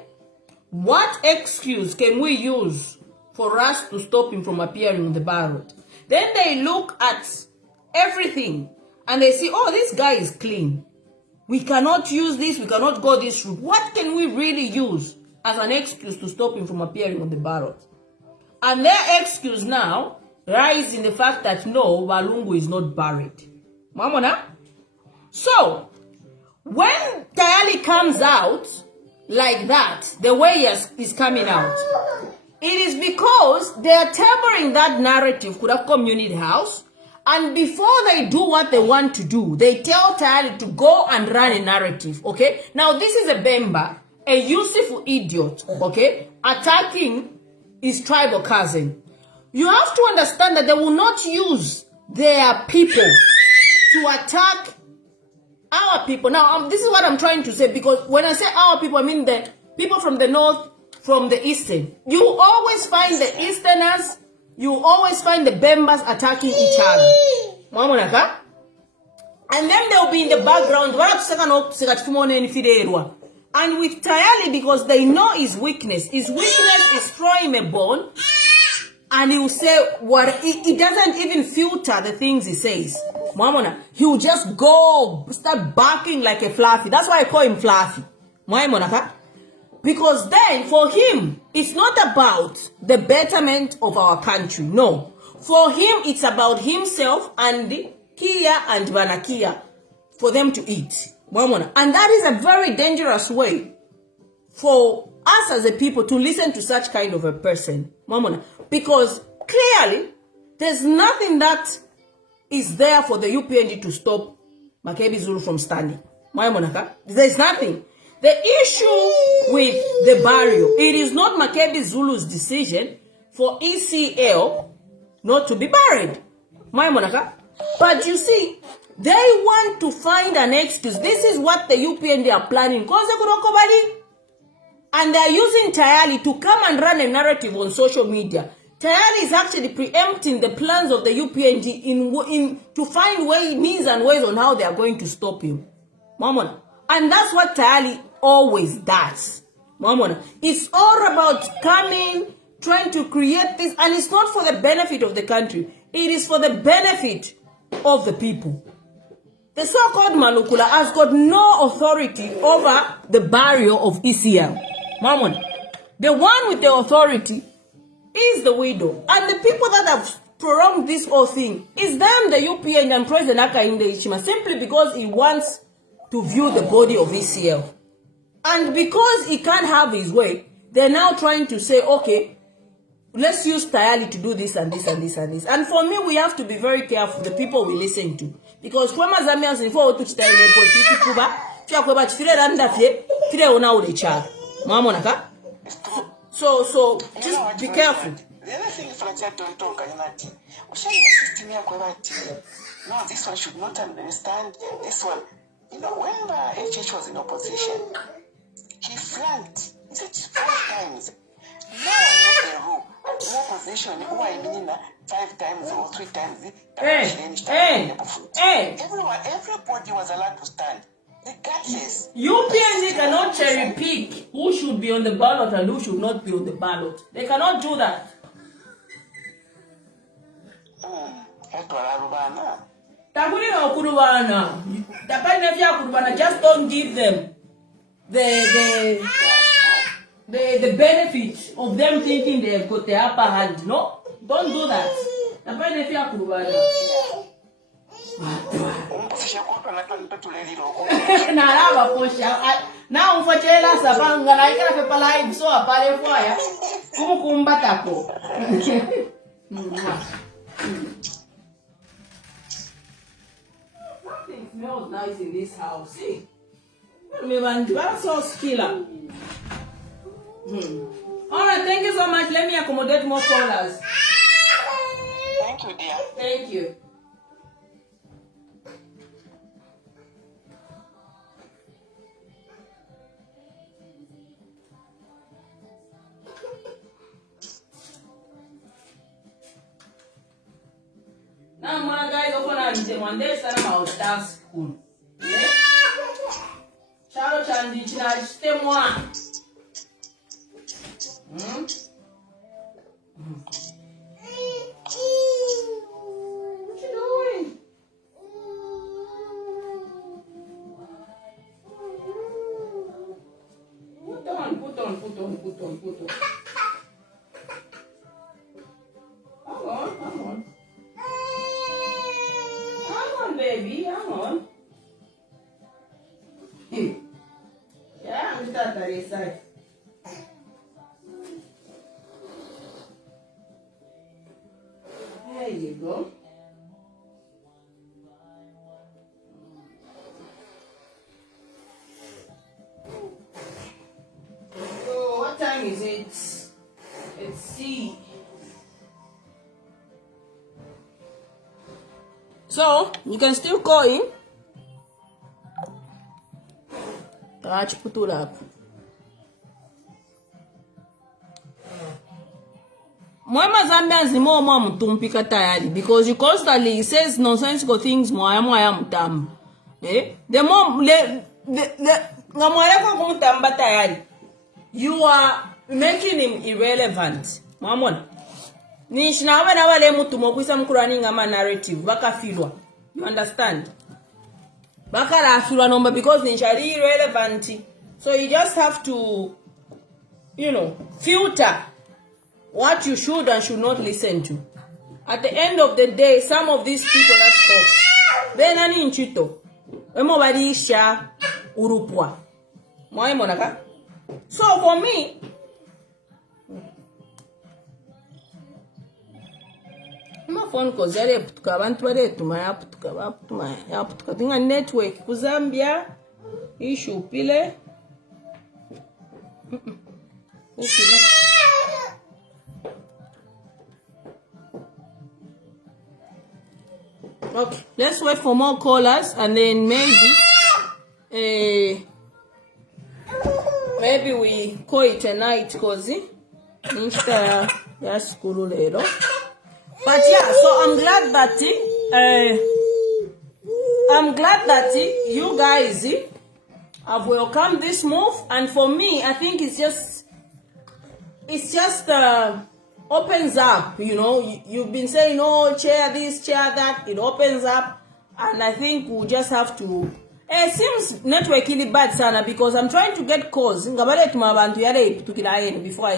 What excuse can we use for us to stop him from appearing on the ballot? Then they look at everything and they see, oh, this guy is clean. We cannot use this. We cannot go this route. What can we really use as an excuse to stop him from appearing on the ballot? And their excuse now lies in the fact that no, Walungu is not buried. Mamona? So, when Tayali comes out like that, the way he's coming out, it is because they are taboring that narrative, could have community house, and before they do what they want to do, they tell Tayali to go and run a narrative, okay? Now, this is a Bemba, a useful idiot, okay, attacking his tribal cousin. You have to understand that they will not use their people to attack our people. Now, this is what I'm trying to say, because when I say our people, I mean the people from the north, from the eastern. You always find the easterners, you always find the Bembas attacking each other. And then they'll be in the background. And with Tayali, because they know his weakness is throwing a bone. And he will say what he doesn't even filter the things he says. Mamona, he will just go start barking like a Fluffy. That's why I call him Fluffy. Because then for him, it's not about the betterment of our country. No. For him, it's about himself and Kia and Banakia for them to eat. Mamona. And that is a very dangerous way for us as a people to listen to such kind of a person. Mamona. Because clearly, there's nothing that is there for the UPND to stop Mockery Zulu from standing. There's nothing. The issue with the barrio, it is not Mockery Zulu's decision for ECL not to be buried. But you see, they want to find an excuse. This is what the UPND are planning. And they're using Tayali to come and run a narrative on social media. Tayali is actually preempting the plans of the UPND to find means and ways on how they are going to stop him. And that's what Tayali always that. Mamona. It's all about coming, trying to create this, and it's not for the benefit of the country. It is for the benefit of the people. The so-called Malukula has got no authority over the barrier of ECL. Mamona. The one with the authority is the widow. And the people that have prolonged this whole thing is them, the UPND and President Hakainde Hichilema, simply because he wants to view the body of ECL. And because he can't have his way, they're now trying to say, okay, let's use Tayali to do this and this and this and this. And for me, we have to be very careful, the people we listen to. Because when Zambians in for to Kuba, so just be careful. The other thing for example, no, this one should not understand this one. You know, when HH was in opposition, he flanked. He said 5 times. No one made the rule. No opposition who are in 5 times or 3 times. Everybody was allowed to stand. Regardless. UPND cannot cherry pick who should be on the ballot and who should not be on the ballot. They cannot do that. Just don't give them the benefit of them thinking they've got the upper hand. No, don't do that. Now unfachela sabanga na ikala pepa live so apale fire kumukumbatako. Something smells nice in this house. See? That's so skiller. Alright, thank you so much. Let me accommodate more callers. Thank you, dear. Thank you. Now, my guys, open up one day, start about dance school. Chalo Chandi, China, stay one. What you doing? Put on. Hang on. Baby, hang on. Yeah, I'm start at this side. There you go. So, what time is it? Let's see. So, you can still call in. Put it up. Mwema Zambians ni mwa mtumpika tayari because you constantly says nonsensical things mwaya mutamu. The more ngamwaleka kumutamba tayari. You are making him irrelevant. Mwamona. Nishinawe na wale mutu mokwisa mkurani ngama narrative baka filwa. You understand? Baka la filwa number because nishari irrelevant. So you just have to, filter what you should and should not listen to. At the end of the day, some of these people that talk, they nani nchito. Wemo badi isha urupwa. Mwai monaka? So for me, my phone calls are putuka abantu baretu yaputuka tinga network ku Zambia issue pile. Okay, let's wait for more callers and then maybe we call it a night cozy instead ya skulu lero. But yeah, so I'm glad that you guys I've welcomed this move, and for me, I think it's just opens up. You know, you've been saying, oh, chair this, chair that. It opens up, and I think we'll just have to. It seems network really bad, Sana, because I'm trying to get calls. Before I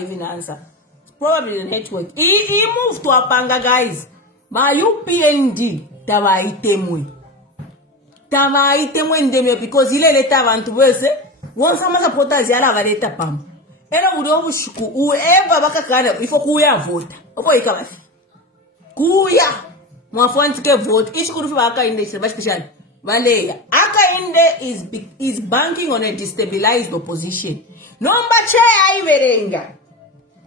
even answer. It's probably the network. He moved to Apanga, guys. My UPND, Tama itemwe ndemwe because ile leta abantu wese wonsa supporters yala valeta pam. Era udo bushiku whoever bakakana ifo kuya vote. Opo ikabafi. Kuya mwafantike vote ichi kurufi baka inde special. Valeya aka inde is banking on a destabilized opposition. Nomba che aiverenga.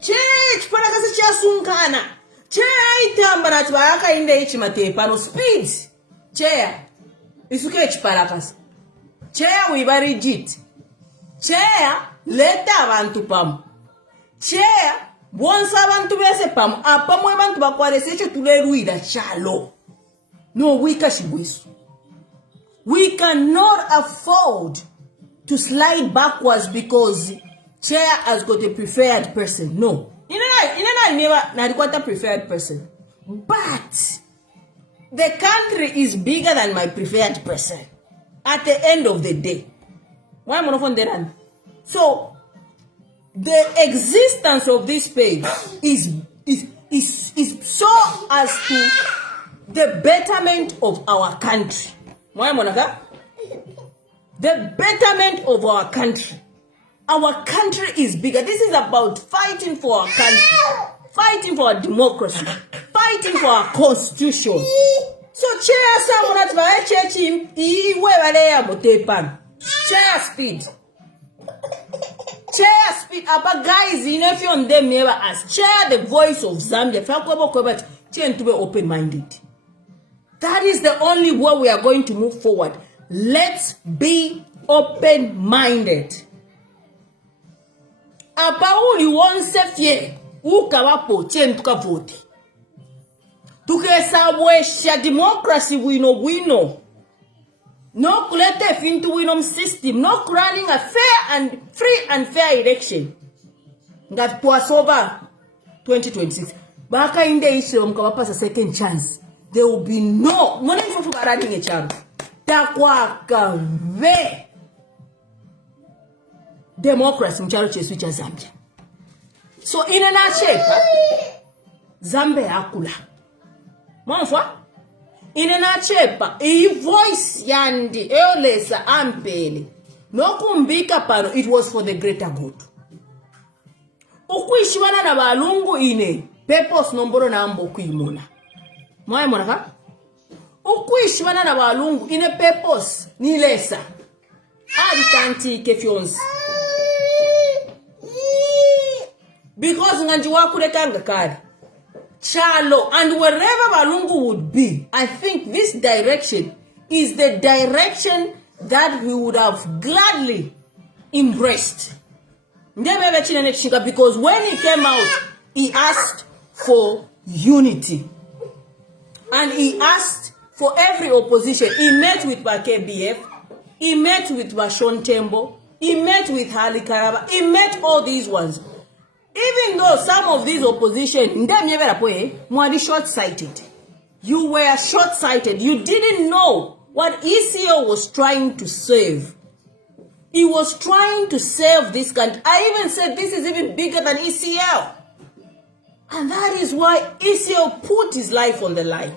Che chipana kasi cha sunkana. Che aitamba na aka inde ichi matepa no speed. Che isuke chiparakas. Chair we bury jit. Chair leta abantu pam. Chair bonsa abantu bese pam. Apamwe abantu bakwale seche tuleruida chalo. No wika shibwisu. We cannot afford to slide backwards because chair has got a preferred person. No. I never not a preferred person. But the country is bigger than my preferred person. At the end of the day. Why am I not there? So the existence of this page is so as to the betterment of our country. Why am I not? The betterment of our country. Our country is bigger. This is about fighting for our country. Fighting for our democracy. Fighting for our constitution. So chair someone at my church him chair speed. Chair speed. About guys in if you on them never as chair the voice of Zambia. Chair to be open-minded. That is the only way we are going to move forward. Let's be open-minded. About you want se ukawapo chair to vote. Tukesabwesha democracy wino. No kulete fintu winom system. No running a free and fair election. That was over 2026. Baka in the issue mkawapa a second chance. There will be no money for running a chance. Takwaka ve democracy mcharo chesu cha Zambia. So in a nutshell, Zambia akula. Mwanfwa? Inena chepa, voice yandi, eolesa ampele. Nokumbika pano, it was for the greater good. Ukuishwana na balungu ine, purpose nomboro na ambo kuimona. Mwana ka? Ukuishwana na balungu ine purpose ni lesa. Tanti kefyonsi. Because nganji wakurekanga kari. Chalo, and wherever Balungu would be, I think this direction is the direction that we would have gladly embraced. Because when he came out, he asked for unity. And he asked for every opposition. He met with KBF, he met with Bashon Tembo, he met with Hali Karaba, he met all these ones. Even though some of these opposition, were short-sighted. You were short-sighted. You didn't know what ECO was trying to save. He was trying to save this country. I even said this is even bigger than ECO. And that is why ECO put his life on the line.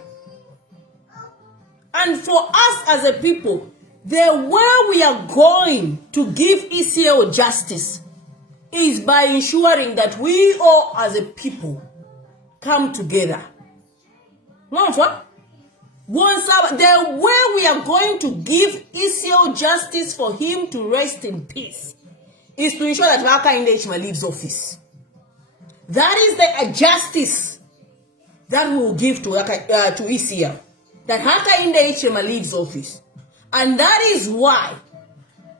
And for us as a people, the way we are going to give ECO justice is by ensuring that we all as a people come together. The way we are going to give ECO justice for him to rest in peace is to ensure that Haka Indeshima leaves office. That is the justice that we will give to ECO. That Haka Indeshima leaves office. And that is why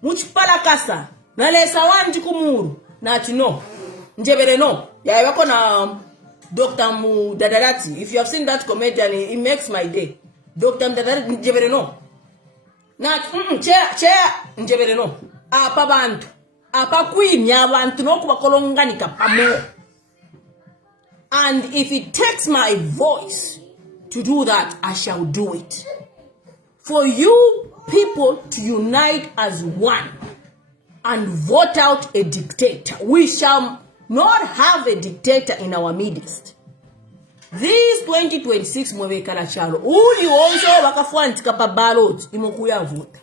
Muchpalakasa Nalesa Wanji Kumuru Nati no. Njebere no. Ya wako na Dr. Dadarati. If you have seen that comedian, it makes my day. Dr. Dadarati njebere no. Nati chair njebere no. apa bantu apa kwimya abantu nokubakolonganika pamo. And if it takes my voice to do that, I shall do it. For you people to unite as one and vote out a dictator. We shall not have a dictator in our midst. This 2026 mwebekala chalo. Uli onzo wakafuantika pa ballot imokuya vote.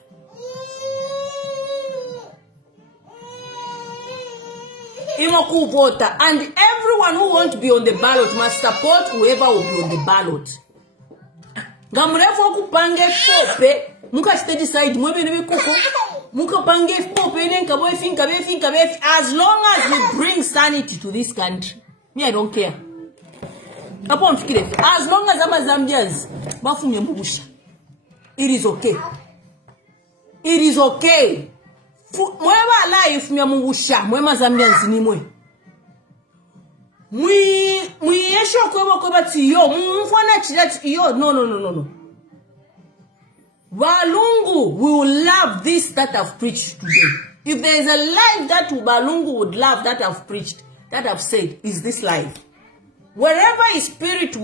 Imoku voter, and everyone who wants to be on the ballot must support whoever will be on the ballot. Ngamurefo kupange pope muka steady side mwebe nebe koko muka pange pope nenka boy finka be as long as we bring sanity to this country. Me, I don't care. Upon fikire, as long as ama Zambians bafumye mubusha, it is okay. It is okay. Mweba life mya mubusha mwema Zambians ni mwe. Mwiyesho kwa bati yo mfana chidati yo no. Balungu will love this that I've preached today. If there is a life that Balungu would love that I've preached, that I've said, is this life. Wherever his spirit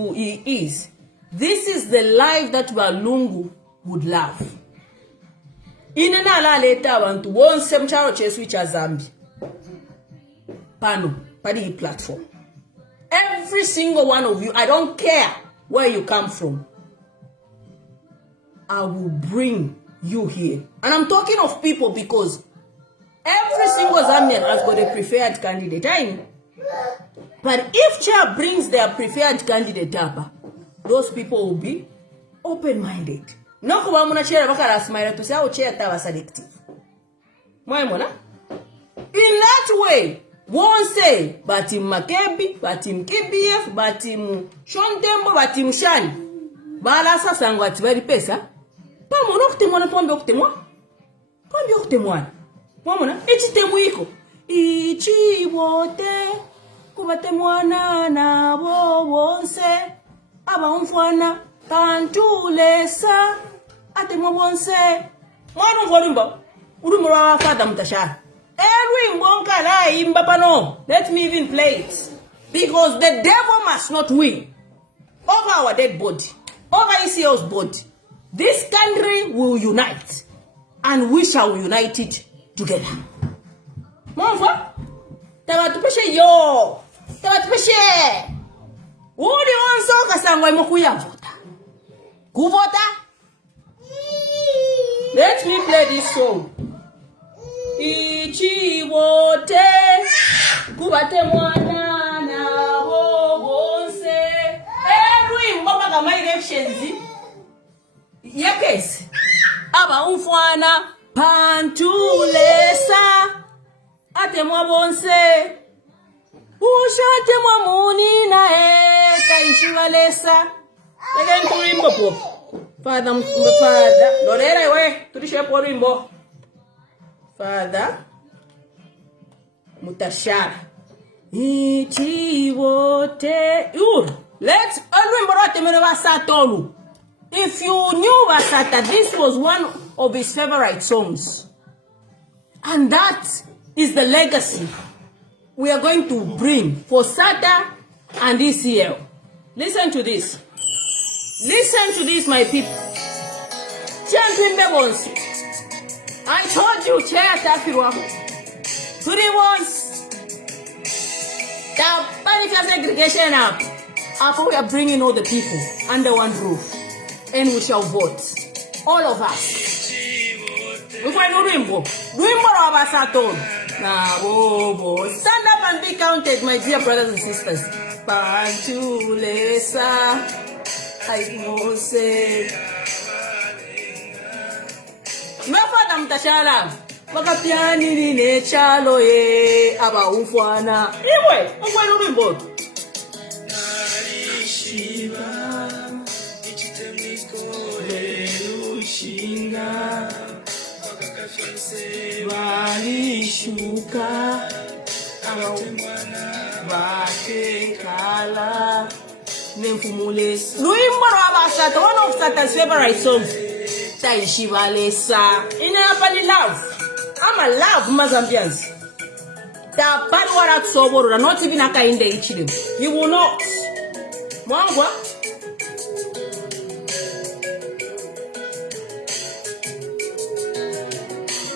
is, this is the life that Balungu would love. Inena la leta abantu wonse mcharo chesu icha Zambia. Pano, padi platform. Every single one of you, I don't care where you come from, I will bring you here. And I'm talking of people because every single Zambian has got a preferred candidate. I know. But if chair brings their preferred candidate up, those people will be open-minded. No kuba muna chair bakara smile to say chair tawa selective. Mwaimona? In that way, won't say batim Makebi, batim KBF, batim Shontembo, batim Shani. Bala sa sangwa tibari pesa. Pamono kutemwana pombe okutemwa. Pombe okutemwana. Mwamona? Ichi temu iko. Ichi wote kubatemwana na wonse. Aba umfwana tantulesa. Atemwa wonse. Mwana mforimba. Urumbo wa fada mutashara. Let me even play it. Because the devil must not win over our dead body, over ECL's body. This country will unite, and we shall unite it together. Monfa? Tabatupeshe yo! Tabatupeshe! Udi onso kasangwa imokuya vota. Kuvota? Let me play this song. Ichi wote kubate mwana na wonse. Every mbaba kama elections yes aba umfwana pantulesa atemwa bonse ushate mwa muni na kaishivalesa again tulimbo po father lorera we tulishe po rimbo Father Mutashara. Ichi wote. Let's Satolu. If you knew Vasata, this was one of his favorite songs. And that is the legacy we are going to bring for Sata and ECL. Listen to this. Listen to this, my people. Champion Bebons. I told you, Chair Tafirwa. Today was the Panifia segregation up. After we are bringing all the people under one roof, and we shall vote. All of us. We find Rimbo. Rimbo Abasaton. Now, stand up and be counted, my dear brothers and sisters. Pantulesa. I will say. Mafada mtashala wakapiani nine chalo ye aba ufwana iwe ufwana ulimbo narishiba ichitemiko lelushinga wakakafise walishuka abatemwana bakekala nemfumulesi luimbo rwabasata one of Sata's favorite songs Shivalesa. In a love. I'm alive, my Zambians. The bad water sober, not even a kind of him. He will not. Mangwa.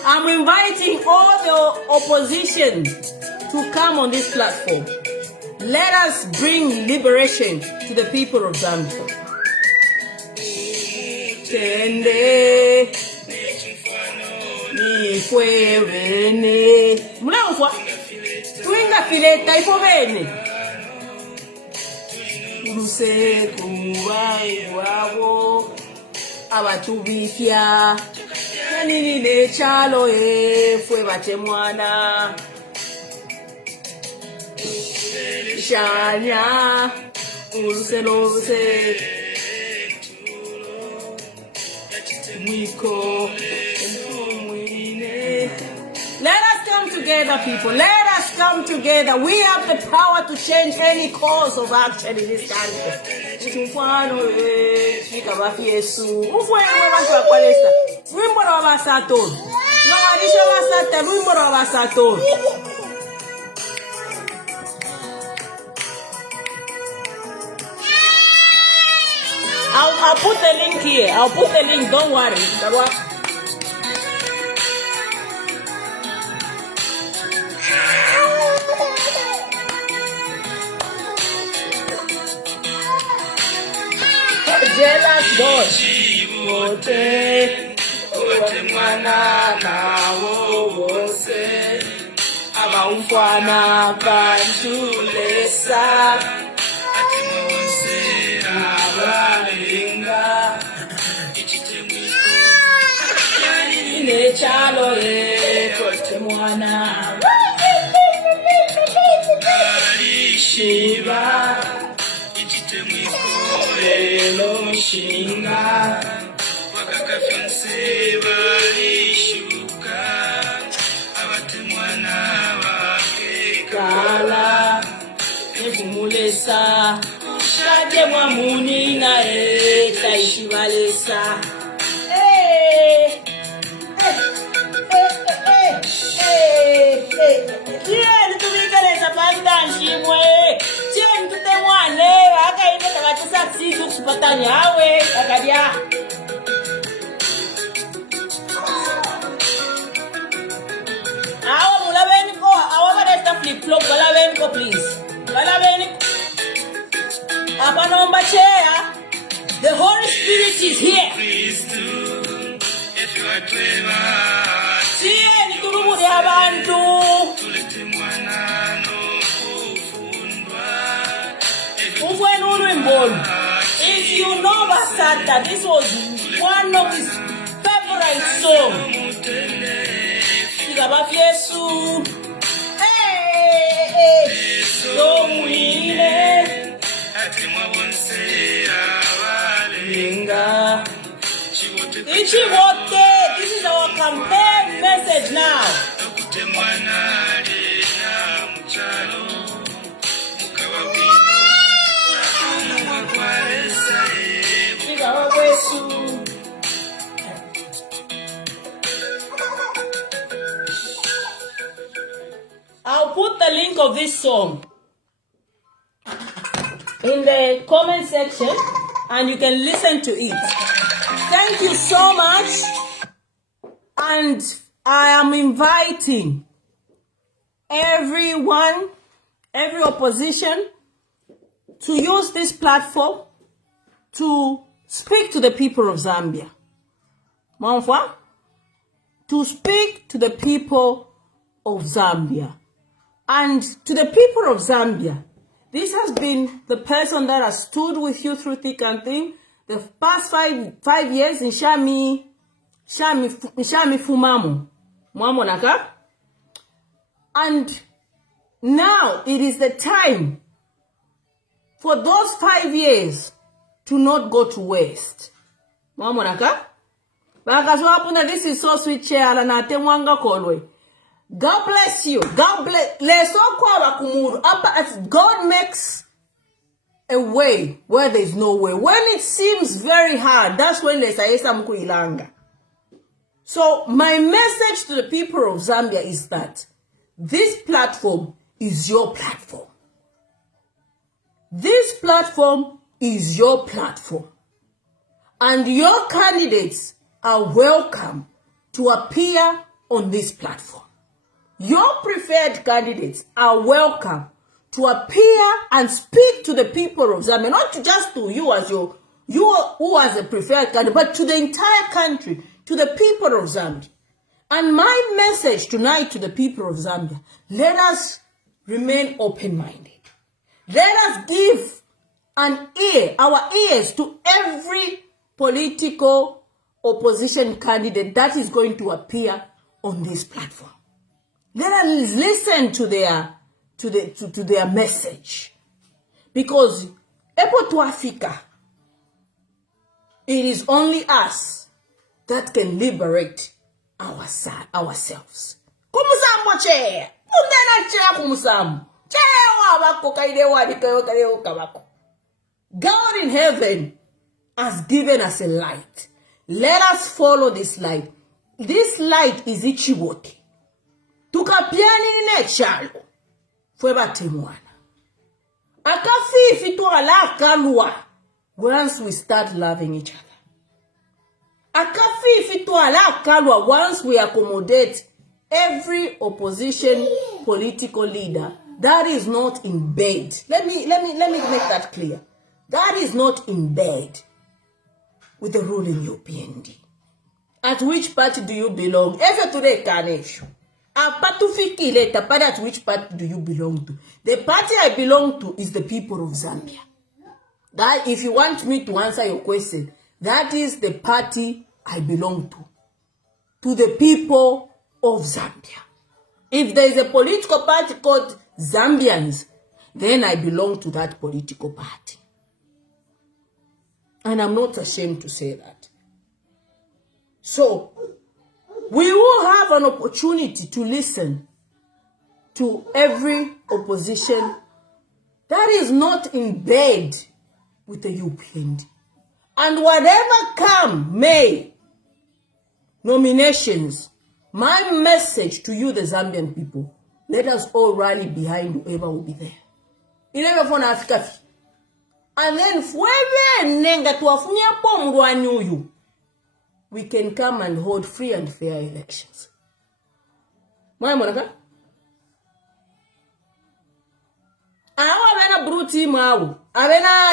I'm inviting all the opposition to come on this platform. Let us bring liberation to the people of Zambia. Tende ni fue bene. Mnaufwa? Tuinga fileta ifo bene. Muse kuwai wabo abatubifya. Nini ne chalo fue bate mwana. Shanya uluse Let us come together, people. Let us come together. We have the power to change any course of action in this country. I'll put the link here. I'll put the link. Don't worry. Jealous God. Abamfana kantulesa. Chalo kote mwana Shiva Elo shinga Wakakafanse Shuka Abate mwana Kala Nefumulesa Shade mwamuni na taishivalesa The Holy Spirit is here. If you know Basata, this was one of his favorite songs. This is our campaign message now. I'll put the link of this song in the comment section and you can listen to it. Thank you so much. And I am inviting everyone, every opposition to use this platform to speak to the people of Zambia. Manfwa? To speak to the people of Zambia. And to the people of Zambia, this has been the person that has stood with you through thick and thin the past five years in Shami Fumamu. Mwamonaka. And now it is the time for those 5 years to not go to waste. Mwamonaka. Bakaswapuna, this is so sweet chair na temwanga kolwe. God bless you. God bless. God makes a way where there is no way. When it seems very hard, that's when there's a ilanga. So my message to the people of Zambia is that this platform is your platform. This platform is your platform. And your candidates are welcome to appear on this platform. Your preferred candidates are welcome to appear and speak to the people of Zambia, not just to you as you who as a preferred candidate, but to the entire country, to the people of Zambia. And my message tonight to the people of Zambia, let us remain open-minded. Let us give our ears to every political opposition candidate that is going to appear on this platform. Let us listen to their message. Because Epo to Africa, it is only us that can liberate ourselves. Kumusambo che. Undena che kumusambo. Che wabako kaidewa dikayo kabako. God in heaven has given us a light. Let us follow this light. This light is ichiwote. Tukapiani ne chalo. Fweba temwana. Akafifi to ala kalwa. Once we start loving each other. Akafifi to ala kalwa once we accommodate every opposition political leader that is not in bed. Let me make that clear. That is not in bed with the ruling UPND. At which party do you belong? Ever today Kaneshu. At which party do you belong to? The party I belong to is the people of Zambia. That, if you want me to answer your question, that is the party I belong to the people of Zambia. If there is a political party called Zambians, then I belong to that political party. And I'm not ashamed to say that. So, we will have an opportunity to listen to every opposition that is not in bed with the UPND. And whatever come may, nominations, my message to you, the Zambian people, let us all rally behind whoever will be there. And then, we can come and hold free and fair elections. Why, Monica?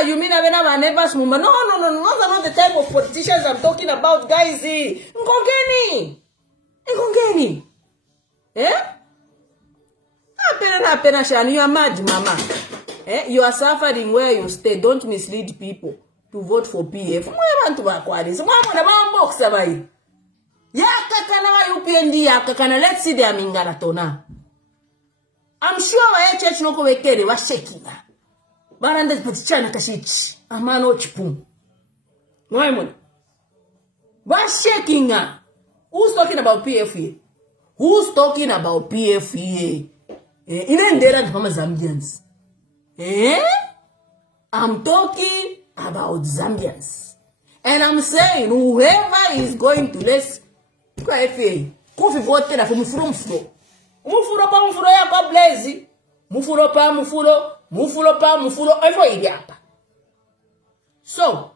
You mean my neighbors? No, those are not the type of politicians I'm talking about, guys. Ngongeni. Eh? You are mad, mama. You are suffering where you stay. Don't mislead people to vote for PF. Let's see their mingaratona. I'm sure my church no kowekere was shaking. Baranda petichana kashich. Amano chipum. No, was shaking. Who's talking about PFE? Who's talking about PFE? Even there are Zambians. I'm talking about Zambians. And I'm saying whoever is going to let's PFE. Kofi vote na from flow. Mufuro pa mufuro ya kwa blaze. Mufuro pa mufuro every idiapa. So,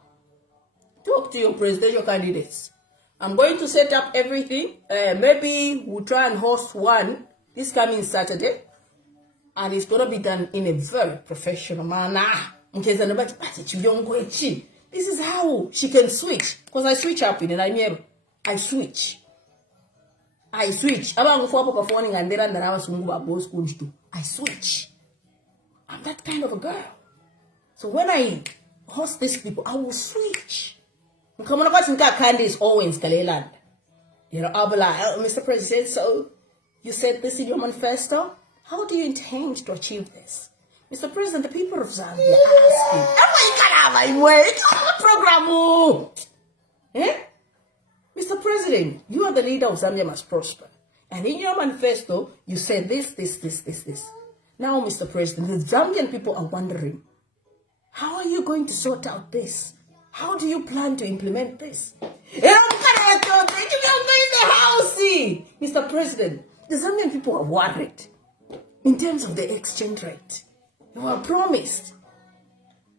talk to your presidential candidates. I'm going to set up everything. Maybe we'll try and host one this coming Saturday. And it's going to be done in a very professional manner. This is how she can switch. Because I switch up in an I switch. I switch. I switch. I'm that kind of a girl. So when I host these people, I will switch. Candies always Kaleland. I'll be like, Mr. President, so you said this in your manifesto? How do you intend to achieve this? Mr. President, the people of Zambia are asking. Mr. President, you are the leader of Zambia must prosper. And in your manifesto, you said this. Now, Mr. President, the Zambian people are wondering, how are you going to sort out this? How do you plan to implement this? Mr. President, the Zambian people are worried in terms of the exchange rate. They were promised.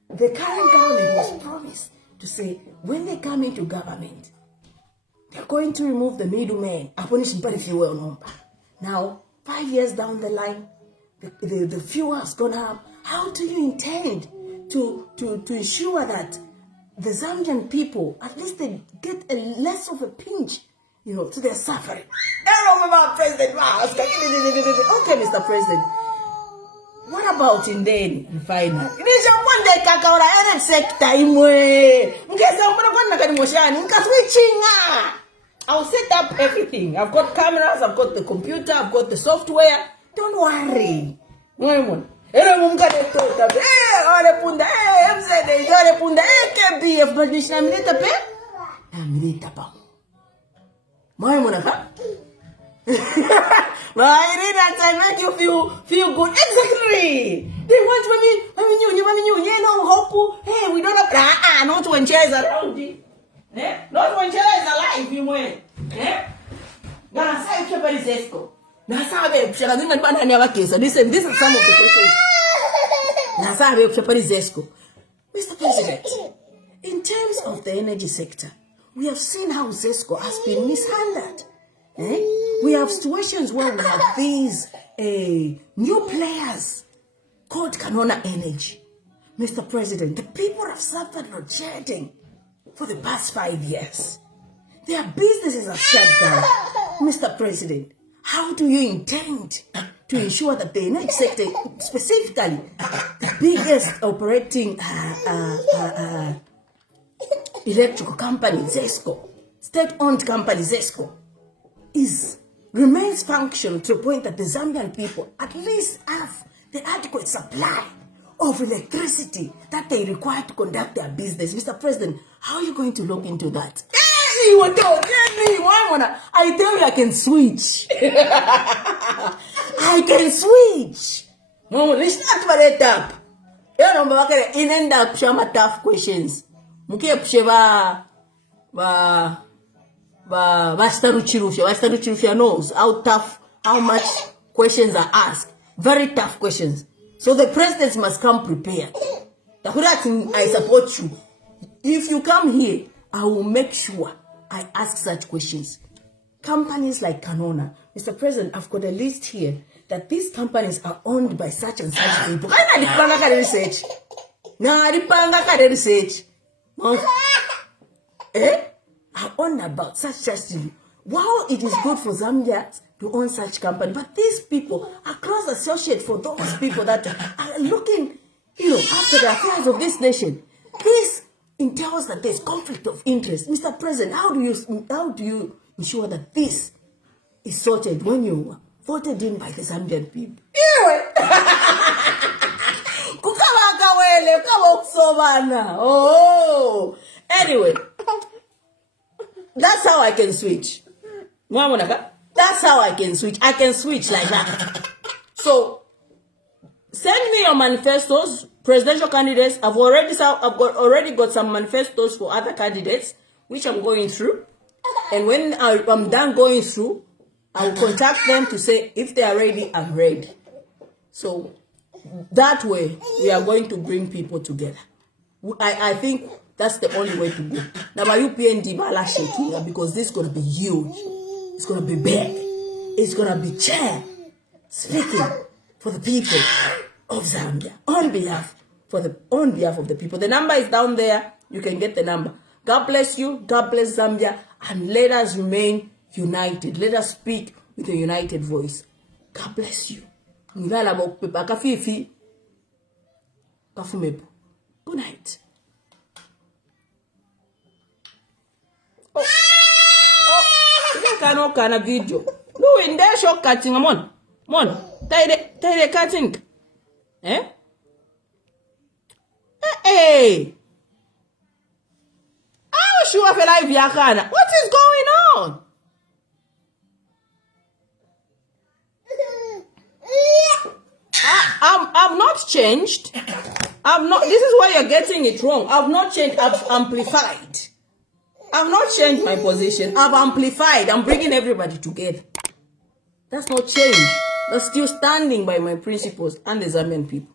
The current government was promised to say when they come into government, they're going to remove the middleman. Now, 5 years down the line, the fuel has gone up. How do you intend to ensure that the Zambian people, at least they get a less of a pinch, to their suffering? President. Okay, Mr. President. What about in the refinery? I'll set up everything. I've got cameras, I've got the computer, I've got the software. Don't worry. That make you feel good. Exactly. They want hey, we don't have not when chairs around it. Not when chairs alive, you win. Now say Zesco. Now sabe Shagazima Banana Wakesa. Listen, these are some of the questions. Now sabe Zesco. Mr. President, in terms of the energy sector, we have seen how Zesco has been mishandled. We have situations where we have these new players called Canona Energy. Mr. President, the people have suffered load shedding for the past 5 years. Their businesses are shut down. Mr. President, how do you intend to ensure that the energy sector, specifically the biggest operating electrical company, Zesco, state-owned company, Zesco, remains functional to a point that the Zambian people at least have the adequate supply of electricity that they require to conduct their business? Mr. President, how are you going to look into that? I tell you I can switch. I can switch. No, let's not put it up. You end up shama tough questions. Bastaruchirufia knows how tough, how much questions are asked. Very tough questions. So the presidents must come prepared. I support you. If you come here, I will make sure I ask such questions. Companies like Canona, Mr. President, I've got a list here that these companies are owned by such and such people. Research. Are on about such people. Wow, it is good for Zambia to own such company, but these people are cross associated for those people that are looking, after the affairs of this nation. This entails that there's conflict of interest. Mr. President, how do you ensure that this is sorted when you voted in by the Zambian people? Oh, anyway. That's how I can switch. That's how I can switch. I can switch like that. So, send me your manifestos, presidential candidates. I've already got some manifestos for other candidates, which I'm going through. And when I'm done going through, I'll contact them to say if they are ready, I'm ready. So, that way, we are going to bring people together. I think that's the only way to go. Now, my UPND, because this is going to be huge. It's going to be big. It's going to be chair speaking for the people of Zambia on behalf of the people. The number is down there. You can get the number. God bless you. God bless Zambia. And let us remain united. Let us speak with a united voice. God bless you. Good night. Oh, kind of video. No, in there, show cutting. Mon, tie the cutting. Hey, how sure of a live yakana? What is going on? I've not changed. I've not. This is why you're getting it wrong. I've not changed. I've amplified. I've not changed my position. I've amplified. I'm bringing everybody together. That's not change. That's still standing by my principles and the Zambian people.